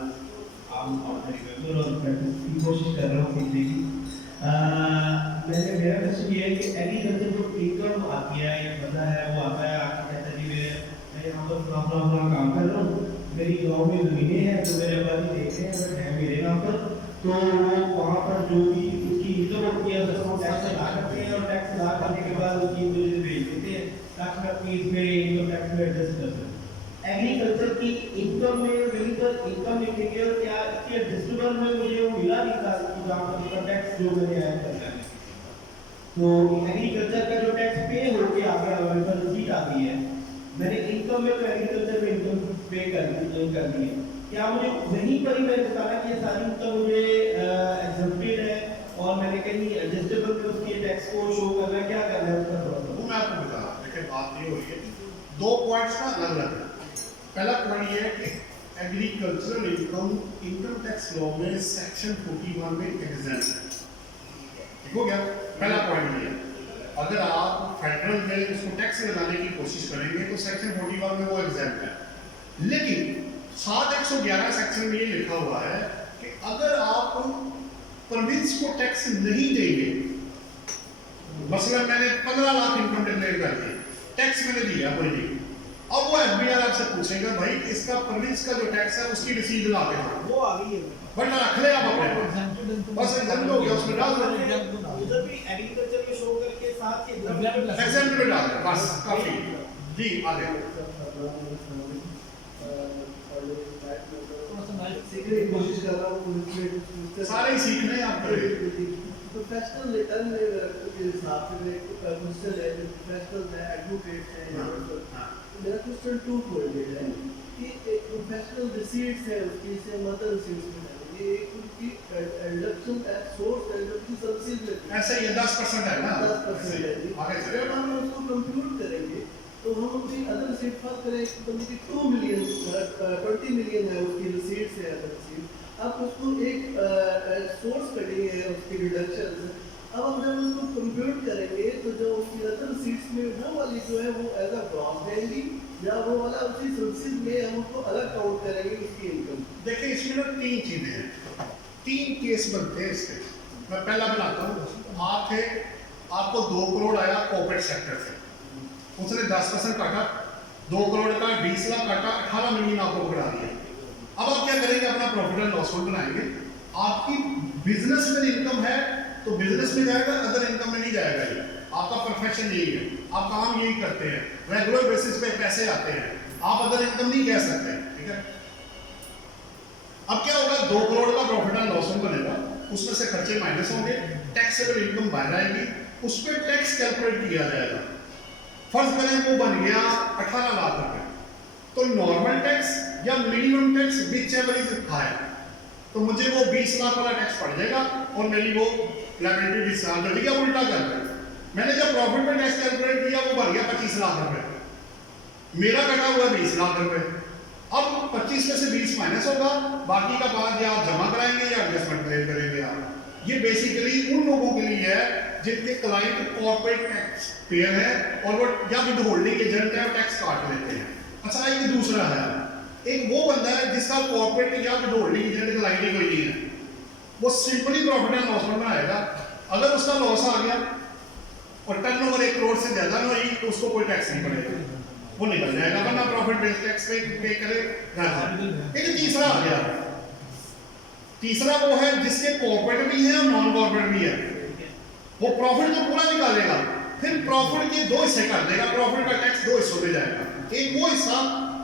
आम ऑर्डनरी मेंबर और प्रैक्टिस की कोशिश कर रहा हूँ सीखने की। मेरा क्वेश्चन ये है कि एग्रीकल्चर जो इनकम आती है या पता है वो आता है आपको कहता है जी मैं यहाँ पर अपना काम कर रहा हूँ, मेरी गाँव में ज़मीनें हैं तो मेरे पास ही देख रहे हैं अगर है मेरे नाम पर तो वो वहाँ पर जो भी उसकी इनकम होती है उसको टैक्स अदा करते हैं और टैक्स अदा करने के बाद उसकी मुझे भेज देते हैं ताकि मैं अपनी इसमें इनकम टैक्स में एडजस्ट कर सकूँ। एग्रीकल्चर की इनकम में मेरी तो इनकम लिखेंगे और क्या इसके एडजस्टेबल में मुझे वो मिला नहीं था कि जहाँ पर इनकम टैक्स जो मैंने ऐड करना है, तो एग्रीकल्चर का जो टैक्स पे होके आ गया मेरे पास रसीद आती है, मैंने इनकम में तो एग्रीकल्चर में इनकम पे कर दी है, क्या मुझे वहीं पर ही मैंने बताया कि ये सारी इनकम मुझे एग्जम्प्टेड है और मैंने कहीं एडजस्टेबल में उसके टैक्स को शो करना है, क्या करना है उसका थोड़ा वो मैं आपको बता रहा हूँ। देखिए बात ये हो रही है, दो पॉइंट्स ना अलग अलग है। पहला पॉइंट ये है कि एग्रीकल्चरल इनकम टैक्स लॉ में सेक्शन 41 में एग्जेम्प्ट है, ठीक हो गया। पहला पॉइंट ये है, अगर आप फेडरल में उसको टैक्स लगाने की कोशिश करेंगे तो सेक्शन 41 में वो एग्जेम्प्ट है, लेकिन 7(1)(11) सेक्शन में ये लिखा हुआ है कि अगर आप प्रोविंस को टैक्स नहीं देंगे, मसलन मैंने 15 लाख इनकम डिक्लेयर कर दी, टैक्स मैंने दिया कोई नहीं, अब वो एफबीआर आपसे पूछेगा भाई इसका प्रोविंस का जो टैक्स है उसकी रसीद ला के दो, वो आ गई है बट रख ले आप अपने बस एग्जाम्प्ट हो गया, उसमें डाल दो, उधर भी एग्रीकल्चर में शो करके साथ ही एग्जाम्प्ट में डाल दो, बस काफी। जी आगे सीखने की कोशिश कर रहा हूँ, सारे ही सीखने हैं आप करें। प्रोफेशनल रिटर्न के हिसाब से मेरे को क्वेश्चन है, प्रोफेशनल है, एडवोकेट है, मेरा क्वेश्चन 2 पॉइंट है कि एक प्रोफेशनल रिसीट्स है उसकी से मदर रिसीट्स में ये उनकी डिडक्शन एट सोर्स है जो कि सर्विसेज में ऐसा ही 10% है ना, 10% है जी। आगे चले। जब हम उसको कंप्यूट करेंगे तो हम अपनी अदर रिसीट फर्स्ट करें एक बंदे की 2 मिलियन 20 मिलियन है उसकी रिसीट्स है अदर रिसीट, अब उसको एक सोर्स कटेंगे उसकी डिडक्शन, अब हम जब उसको कंप्यूट करेंगे तो जो उसकी अदर रिसीट्स में वो वाली जो है वो एज अ ग्रॉस देंगी या वो वाला उसी सर्विसेज में हम उसको अलग काउंट करेंगे उसकी इनकम। देखिए इसमें ना 3 चीजें हैं, 3 केस बनते हैं इसके। मैं पहला बनाता हूँ, आपको 2 करोड़ आया कॉर्पोरेट सेक्टर से, उसने 10% काटा, 2 करोड़ का 20 लाख काटा, 18 मिलियन आपको पकड़ा दिया। अब आप क्या करेंगे, अपना प्रॉफिट एंड लॉस अकाउंट बनाएंगे, आपकी बिजनेस में इनकम है तो बिजनेस में जाएगा, अदर इनकम में नहीं जाएगा। ये आपका प्रोफेशन यही है, आप काम यही करते हैं, रेगुलर बेसिस पे पैसे आते हैं, आप अदर इनकम नहीं कह सकते, ठीक है। अब क्या होगा, 2 करोड़ का प्रॉफिट एंड लॉस अकाउंट बनेगा, उसमें से खर्चे माइनस होंगे, टैक्सेबल इनकम बाहर आएगी, उस पर टैक्स कैलकुलेट किया जाएगा। फर्ज करें वो बन गया 18 लाख रुपए, तो नॉर्मल टैक्स या minimum tax which ever is high, तो मुझे वो 20 लाख वाला टैक्स पड़ जाएगा और मेरी वो लायबिलिटी डिस्चार्ज हो जाएगी। उल्टा कर रहे हैं, मैंने जब प्रॉफिट में टैक्स कैलकुलेट किया वो बन गया 25 लाख रुपए, मेरा कटा हुआ 20 लाख रुपए, अब 25 में से 20 माइनस होगा, बाकी का बाद या आप जमा कराएंगे या एडजस्टमेंट क्लेम करेंगे आप। ये बेसिकली उन लोगों के लिए है जिनके क्लाइंट कॉर्पोरेट टैक्स पेयर है और वो या विद होल्डिंग एजेंट है, टैक्स काट लेते हैं। अच्छा एक दूसरा है, एक वो बंदा है जिसका कॉर्पोरेट या होल्डिंग एजेंट लाइनिंग कोई नहीं है, वो सिंपली प्रॉफिट एंड लॉस में बनाएगा। अगर उसका लॉस आ गया और टर्नओवर 1 करोड़ से ज्यादा ना हुई तो उसको कोई टैक्स नहीं पड़ेगा, वो निकल जाएगा, वरना प्रॉफिट बेस्ड टैक्स पे करेगा। लेकिन तीसरा आ गया, तीसरा वो है जिसके कॉर्पोरेट भी है और नॉन कॉर्पोरेट भी है, वो प्रॉफिट तो पूरा निकालेगा, फिर प्रॉफिट के 2 हिस्से कर देगा, प्रॉफिट का टैक्स 2 हिस्सों में जाएगा। एक वो हिस्सा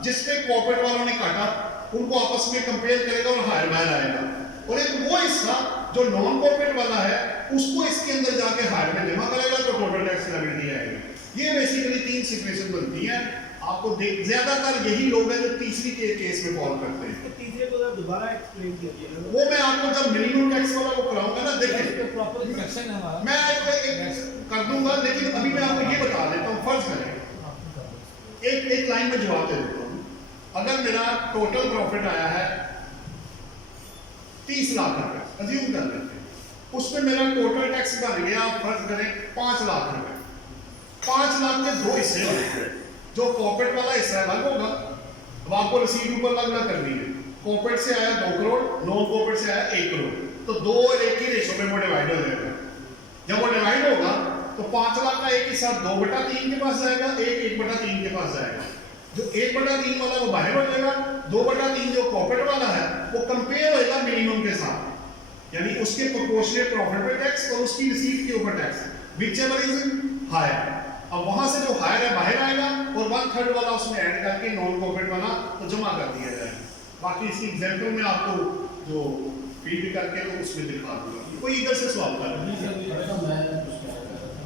जिसपे कॉर्पोरेट वालों ने काटा, उनको आपस में कंपेयर करेगा और हायर बायर आएगा, और एक वो हिस्सा जो नॉन कॉर्पोरेट वाला है उसको इसके अंदर जाके हायर में जमा करेगा तो टोटल टैक्स लायबिलिटी आएगी। ये बेसिकली 3 सिचुएशन बनती है। आपको ज्यादातर यही लोग हैं जो तीसरी के केस में फॉल करते हैं। तीसरे को दोबारा एक्सप्लेन कीजिए। वो मैं आपको जब मिनिमम टैक्स वाला वो कराऊंगा ना, देखिए प्रॉपर सेक्शन है हमारा, मैं एक कर दूंगा, लेकिन अभी मैं आपको ये बता देता हूँ। फर्ज करें एक लाइन में जवाब दे देता हूँ। अगर मेरा टोटल प्रॉफिट आया है 30 लाख रुपए, अज्यूम कर लेते हैं, उसमें मेरा टोटल टैक्स बन गया, फर्ज करें 5 लाख रुपए। 5 लाख के 2 हिस्से होंगे, जो कॉर्पोरेट वाला हिस्सा अलग होगा, अब आपको रसीद ऊपर अलग करनी है। कॉर्पोरेट से आया 2 करोड़, नॉन कॉर्पोरेट से आया 1 करोड़, तो 2 और 1 की रेशो में वो डिवाइड हो जाएगा। जब वो डिवाइड होगा तो 5 लाख का एक हिस्सा 2/3 के पास जाएगा, एक 1/3 के पास जाएगा। जो 1/3 वाला वो बाहर हो जाएगा, 2/3 जो कॉर्पोरेट वाला है वो कंपेयर होएगा मिनिमम के साथ, यानी उसके प्रोपोर्शनेट प्रॉफिट पे टैक्स और उसकी रिसीट के ऊपर टैक्स, व्हिचएवर इज हायर। अब वहां से जो हायर है बाहर आएगा और 1/3 वाला उसमें ऐड करके नॉन कॉर्पोरेट वाला तो जमा कर दिया जाएगा। बाकी इसकी एग्जांपल में आपको जो फीड करके तो उसमें दिखा दूंगा। कोई इधर से सवाल कर रहा है?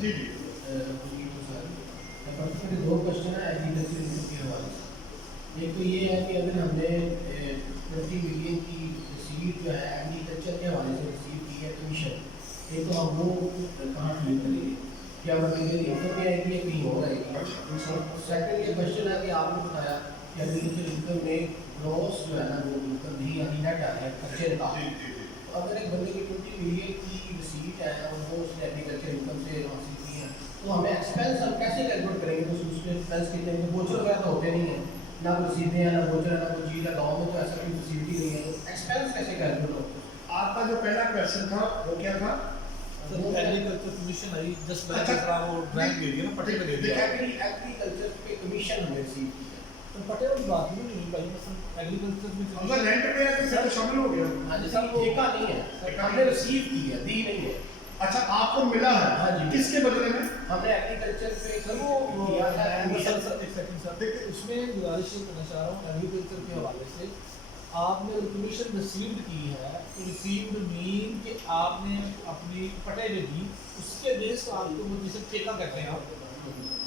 जी जी। दो क्वेश्चन है एग्रीकल्चर इनकम के हवाले से। एक तो ये है कि अगर हमने 20 मिलियन की रिसीट जो है एग्रीकल्चर के हवाले से रिसीव की है कमीशन, एक तो हम वो कहाँ क्लेम करेंगे, क्या मटेरियल इनकम में आएगी या कहीं और आएगी? सेकंड ये क्वेश्चन है कि आपने बताया कि एग्रीकल्चर इनकम में ग्रॉस जो है ना वो इनकम नहीं आती, नेट आ रहा है खर्चे का। तो अगर एक बंदे की 20 मिलियन की रिसीट है और वो उसने एग्रीकल्चर इनकम से हासिल की है, तो हमें एक्सपेंस हम कैसे कैलकुलेट करेंगे? तो उसमें एक्सपेंस कितने हैं? बोचर वगैरह तो होते नहीं है, ना कोई रसीदें हैं, ना बोचर है, ना कोई चीज़ है, गाँव में तो ऐसा कोई फैसिलिटी नहीं है, तो एक्सपेंस कैसे कैलकुलेट होते हैं? आपका जो पहला क्वेश्चन था वो क्या था? एग्रीकल्चर कमीशन आई जस्ट अच्छा, वो बैंक दे दिया ना, पट्टे पे दे दिया। एग्रीकल्चर पे कमीशन हमें रिसीव की है। तो पटे वाली बात ही नहीं भाई, मतलब एग्रीकल्चर में अगर रेंट पे है तो फिर तो शामिल हो गया। हाँ जी सर, ठेका नहीं है, हमने रिसीव की है, दी नहीं है। अच्छा, आपको मिला है? हाँ जी। किसके बदले में? हमने एग्रीकल्चर पे सर वो दिया था सर कमीशन। सर एक सेकंड सर, देखिए उसमें गुजारिश ये करना चाह रहा हूँ एग्रीकल्चर के हवाले से, आपने कमीशन रिसीव्ड की है तो रिसीव्ड मीन कि आपने अपनी पटे में दी, उसके बेस पर आपको वो जिसे ठेका कहते हैं आप,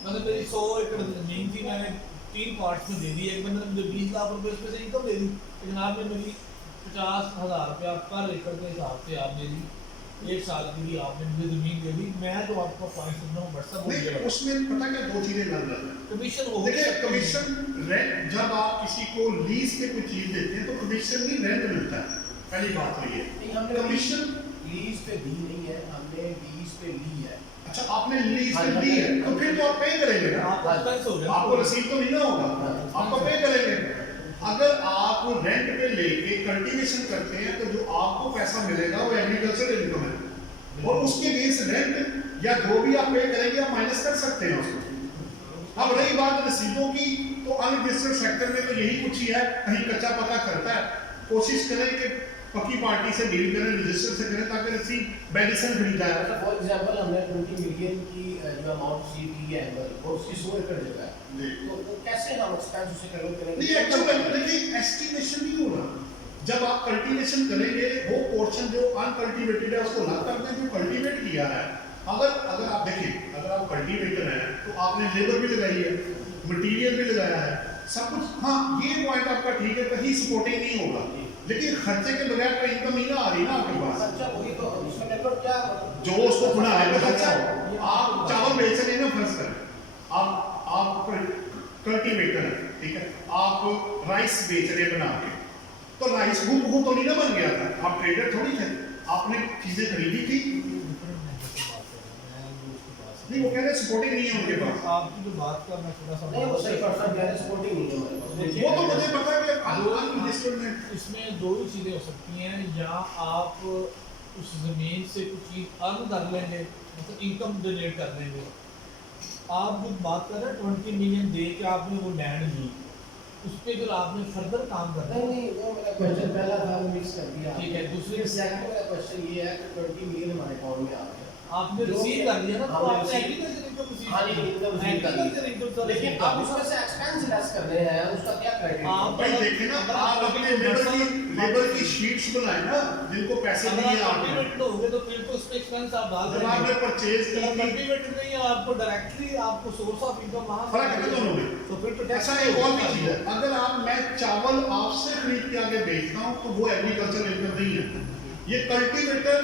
मतलब मेरी 100 एकड़ जमीन थी, मैंने 3 पार्ट्स में दे दी, एक बंदे ने मुझे 20 लाख रुपए उसमें से इनकम दे दी, लेकिन आपने मेरी 50,000 रुपया पर एकड़ के हिसाब से आप मेरी 1 साल के लिए आपने मुझे जमीन दे दी। मैं तो आपको पॉइंट सुन रहा हूँ व्हाट्सएप हो नहीं, गया, उसमें पता क्या 2 चीजें लग रही हैं। कमीशन हो देखिए, गया। कमीशन रेंट, जब आप किसी को लीज पे कोई चीज देते हैं तो कमीशन नहीं रेंट मिलता है, पहली बात तो ये। नहीं, हमने कमीशन लीज पे दी नहीं है, हमने लीज पे ली है। अच्छा, आपने लीज पे ली है तो फिर तो आप पे करेंगे ना, आपका एक्सपेंस हो गया, आपको रसीद तो मिलना होगा, आपको पे करेंगे। अगर आप रेंट पे लेके कल्टीवेशन करते हैं तो जो आपको पैसा मिलेगा वो एग्रीकल्चर इनकम है, और उसके बेस रेंट या जो भी आप पे करेंगे आप माइनस कर सकते हैं उसको। अब रही बात रसीदों की, तो अनरजिस्टर्ड सेक्टर में तो यही कुछ ही है, कहीं कच्चा पक्का करता है। कोशिश करें कि पक्की पार्टी से डील करें, रजिस्टर से करें, ताकि रसीद मेडिसिन खरीदा है। फॉर एग्जांपल हमने 20 मिलियन की जो अमाउंट रिसीव की है और उसकी 100 एकड़ जगह है, तो वो कैसे हम एक्सपेंस उसे कैलकुलेट करेंगे? नहीं, एक्चुअली देखिए एस्टिमेशन नहीं हो रहा। जब आप कल्टीवेशन करेंगे वो पोर्शन जो अनकल्टीवेटेड है उसको अलग कर दें, जो कल्टीवेट किया है। अगर आप देखिए, अगर आप कल्टीवेटर हैं तो आपने लेबर भी लगाई है, मटेरियल भी लगाया है, सब कुछ। हाँ, ये पॉइंट आपका ठीक है, कहीं सपोर्टिंग नहीं होगा, लेकिन खर्चे के बगैर तो इनकम ही ना आ रही ना आपके पास। अच्छा, वही तो उसका नेटवर्क क्या जो उसको खुला है तो खर्चा। आप चावल बेच रहे हैं ना, फर्ज करें आप कल्टीवेटर है, ठीक है, आप राइस बेच रहे बना के, तो राइस वो तो नहीं ना बन गया था, आप ट्रेडर थोड़ी थे, आपने चीजें खरीदी थी। नहीं, वो कह रहे सपोर्टिंग नहीं है उनके पास। आपकी जो बात का मैं थोड़ा सा नहीं वो सही पर्सन कह रहे सपोर्टिंग नहीं है हमारे पास। देखिए, वो तो मुझे पता है कि अनरजिस्टर्ड में इसमें दो ही चीज़ें हो सकती हैं, या आप उस ज़मीन से कुछ चीज़ अर्न कर लेंगे, मतलब इनकम जनरेट कर लेंगे। आप जो बात कर रहे हैं 20 मिलियन दे के आपने वो लैंड ली, उस पर अगर आपने फर्दर काम करना नहीं है, नहीं वो मेरा क्वेश्चन पहला था वो मिक्स कर दिया। ठीक है, दूसरी सेकंड मेरा क्वेश्चन ये है कि 20 मिलियन हमारे अकाउंट में आ गया। आपने जो रिसीव कर लिया ना, तो हमने आपने receive- एग्रीकल्चर इनकम रिसीव हाँ जी इनकम रिसीव कर एग्रीकल्चर ली। इनकम लेकिन अब उसमें से एक्सपेंस लेस कर रहे हैं, उसका क्या क्राइटेरिया? आप- भाई देखिए ना, आप अपने लेबर की शीट्स बनाए ना, जिनको पैसे अगर दिए आप आपने, कल्टीवेटर होगे तो फिर तो उसमें एक्सपेंस आप डाल जब आपने परचेज की थी, कल्टीवेटर नहीं है, आपको डायरेक्टली आपको सोर्स ऑफ इनकम वहां से फर्क है ना दोनों में। तो फिर तो टैक्स अच्छा एक और भी चीज है, अगर मैं चावल आपसे खरीद के आगे बेचता हूँ तो वो एग्रीकल्चर इनकम नहीं है। ये कल्टीवेटर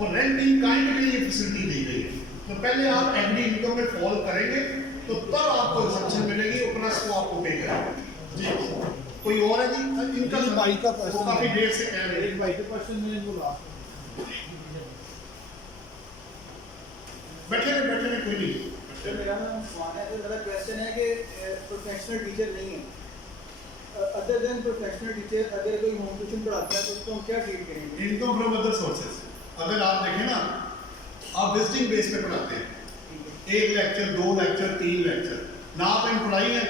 और रेंट इन काइंड के लिए फैसिलिटी दी गई है। तो पहले आप एग्री इनकम में फॉल करेंगे तो तब आपको एग्जम्पशन मिलेगी, प्लस वो आपको पे करेंगे। जी कोई और है जी? इनका जी, भाई का वो question काफी है। देर से कह रहे हैं। एक भाई के क्वेश्चन में वो लास्ट बैठे रहे कोई नहीं। तो मेरा नाम स्वान है। तो मेरा क्वेश्चन है कि प्रोफेशनल टीचर नहीं है, अदर देन प्रोफेशनल टीचर अगर कोई होम ट्यूशन पढ़ाता है तो उसको हम क्या ट्रीट करेंगे? Income from other sources. अगर आप देखें ना, आप विजिटिंग बेस पे पढ़ाते हैं, एक लेक्चर, 2 लेक्चर, 3 लेक्चर, ना आप एम्प्लॉई हैं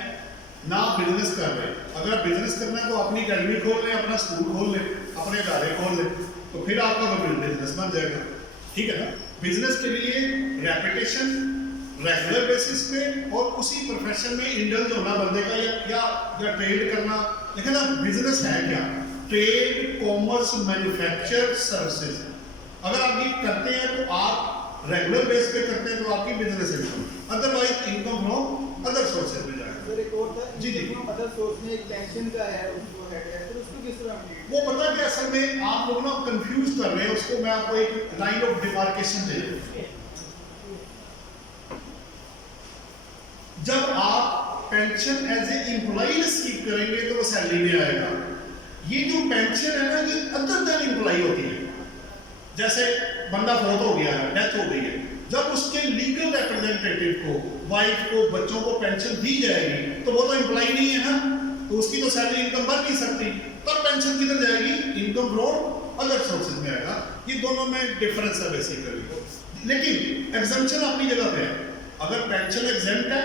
ना आप बिजनेस कर रहे हैं। अगर आप बिजनेस करना है तो अपनी अकेडमी खोल लें, अपना स्कूल खोल लें, अपने इदारे खोल लें, तो फिर आपका बिजनेस बन जाएगा। ठीक है ना? बिजनेस के लिए रेपुटेशन रेगुलर बेसिस पे और उसी प्रोफेशन में इंडल्ज होना बंदे का, या ट्रेड करना। देखिए ना, बिजनेस है क्या? Trade, commerce, manufacture, services. अगर आप ये करते हैं तो आप रेगुलर बेस पे करते हैं तो आपकी business income, otherwise income from other sources में जाएगा। सर एक और था, जी, जी। अदर सोर्स में एक पेंशन का है, उसको हेड है, फिर उसको किस तरह हम treat वो पता है कि असल में आप लोग ना कंफ्यूज कर रहे हैं उसको। मैं आपको एक लाइन ऑफ डिमार्केशन दे दूं। जब आप pension as a employee receive करेंगे तो वो सैलरी में आएगा। ये जो पेंशन है ना, ये अदर देन एम्प्लॉय होती है। जैसे बंदा फौत हो गया है, डेथ हो गई है, जब उसके लीगल रिप्रेजेंटेटिव को, वाइफ को, बच्चों को पेंशन दी जाएगी तो वो तो एम्प्लॉय नहीं है ना, तो उसकी तो सैलरी इनकम बन नहीं सकती। तब पेंशन किधर जाएगी? इनकम फ्रॉम अदर सोर्सेज में आएगा। ये दोनों में डिफरेंस है बेसिकली, लेकिन एग्जम्पशन अपनी जगह पे है। अगर पेंशन एग्जेम्प्ट है,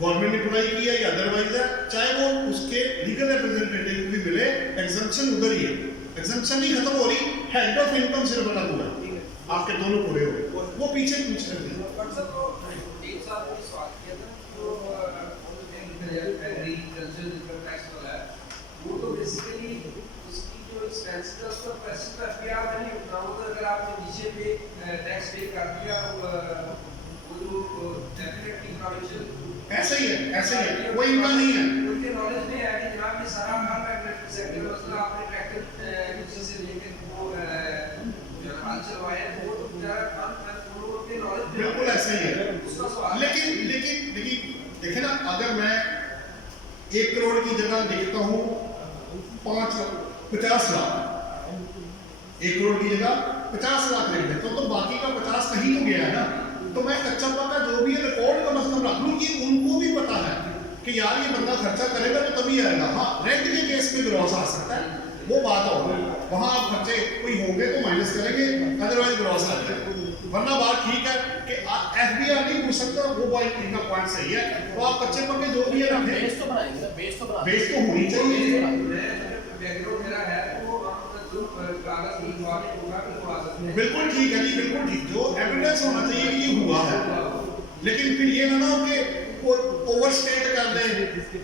गवर्नमेंट एम्प्लॉय की है या अदरवाइज है, चाहे वो उसके लीगल रिप्रेजेंटेटिव भी मिले, एग्जम्पशन उधर ही है। एग्जम्पशन नहीं खत्म हो रही, हेड ऑफ इनकम सिर्फ बना हुआ है, आपके दोनों पूरे हो गए। वो पीछे पूछ रहे थे। व्हाट्सएप को एक साल में सवाल किया था, तो एग्रीकल्चर इनकम टैक्स वाला है, वो तो बेसिकली उसकी जो एक्सपेंस है उसका पैसे का एफआईआर में नहीं उतना, वो तो अगर आपने नीचे पे टैक्स पे कर दिया, वो जो डेफिनेटली प्रोविजन ऐसे ही है, ऐसे ही है, कोई इनका नहीं है। उनके नॉलेज में है कि जनाब ये सारा काम एग्रीकल्चर सेक्टर में, मतलब आपने ट्रैक्टर से लेकर वो जो हाल चलवाए हैं, वो तो जरा काम उनके नॉलेज में बिल्कुल ऐसे ही है। उसका सवाल लेकिन देखिए ना, अगर मैं 1 करोड़ की जगह लिखता हूँ 50 लाख, 1 करोड़ की जगह 50 लाख लिख देता हूँ, तो बाकी का 50 कहीं तो गया है ना। तो मैं कच्चा पक्का जो भी है रिकॉर्ड कम से कम रख लूँ कि उनको भी पता है कि यार ये बंदा खर्चा करेगा तो तभी आएगा। हाँ, रेंट के केस में ग्रॉस आ सकता है, वो बात होगी, वहाँ आप खर्चे कोई होंगे तो माइनस करेंगे, अदरवाइज ग्रॉस आ जाएगा। वरना बात ठीक है कि एफबीआर नहीं पूछ सकता, वो पॉइंट इनका पॉइंट सही है। तो आप कच्चे पक्के जो भी है रखें, बेस तो बनाएंगे ना, बेस तो बनाएंगे। बेस तो होनी चाहिए। बैकग्राउंड मेरा है, वो जो कागज की वाले होगा कि वो आ सकते हैं। बिल्कुल ठीक है जी, बिल्कुल ठीक, जो एविडेंस होना चाहिए कि ये हुआ है। लेकिन फिर ये ना हो कि वो ओवरस्टेट कर दे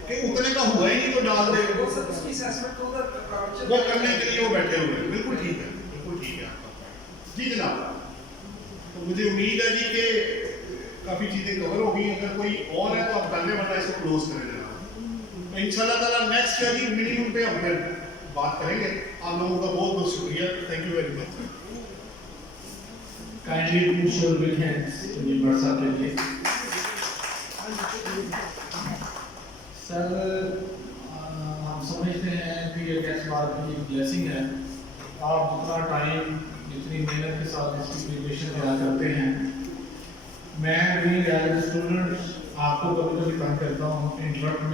कि उतने का हुआ ही नहीं तो डाल दे, वो सब उसकी असेसमेंट तो उधर प्रोविजन वो करने के लिए वो बैठे हुए हैं। बिल्कुल ठीक है, बिल्कुल ठीक है आपका जी जनाब। तो मुझे उम्मीद है जी कि काफ़ी चीज़ें कवर हो गई। अगर कोई और है तो आप पहले वरना इसको क्लोज करें जनाब। तो इंशाल्लाह ताला नेक्स्ट ईयर जी मिनिमम पे हम फिर बात करेंगे। आप लोगों का बहुत बहुत शुक्रिया, thank you very much. Kindly put your big hands to the Barsa के लिए। सर हम समझते हैं कि ये गैस बार की ब्लेसिंग है। आप जितना टाइम, जितनी मेहनत के साथ इसकी प्रिपरेशन तैयार करते हैं, मैं भी एज स्टूडेंट आपको कभी कभी तंग करता हूँ, इंटरप्ट भी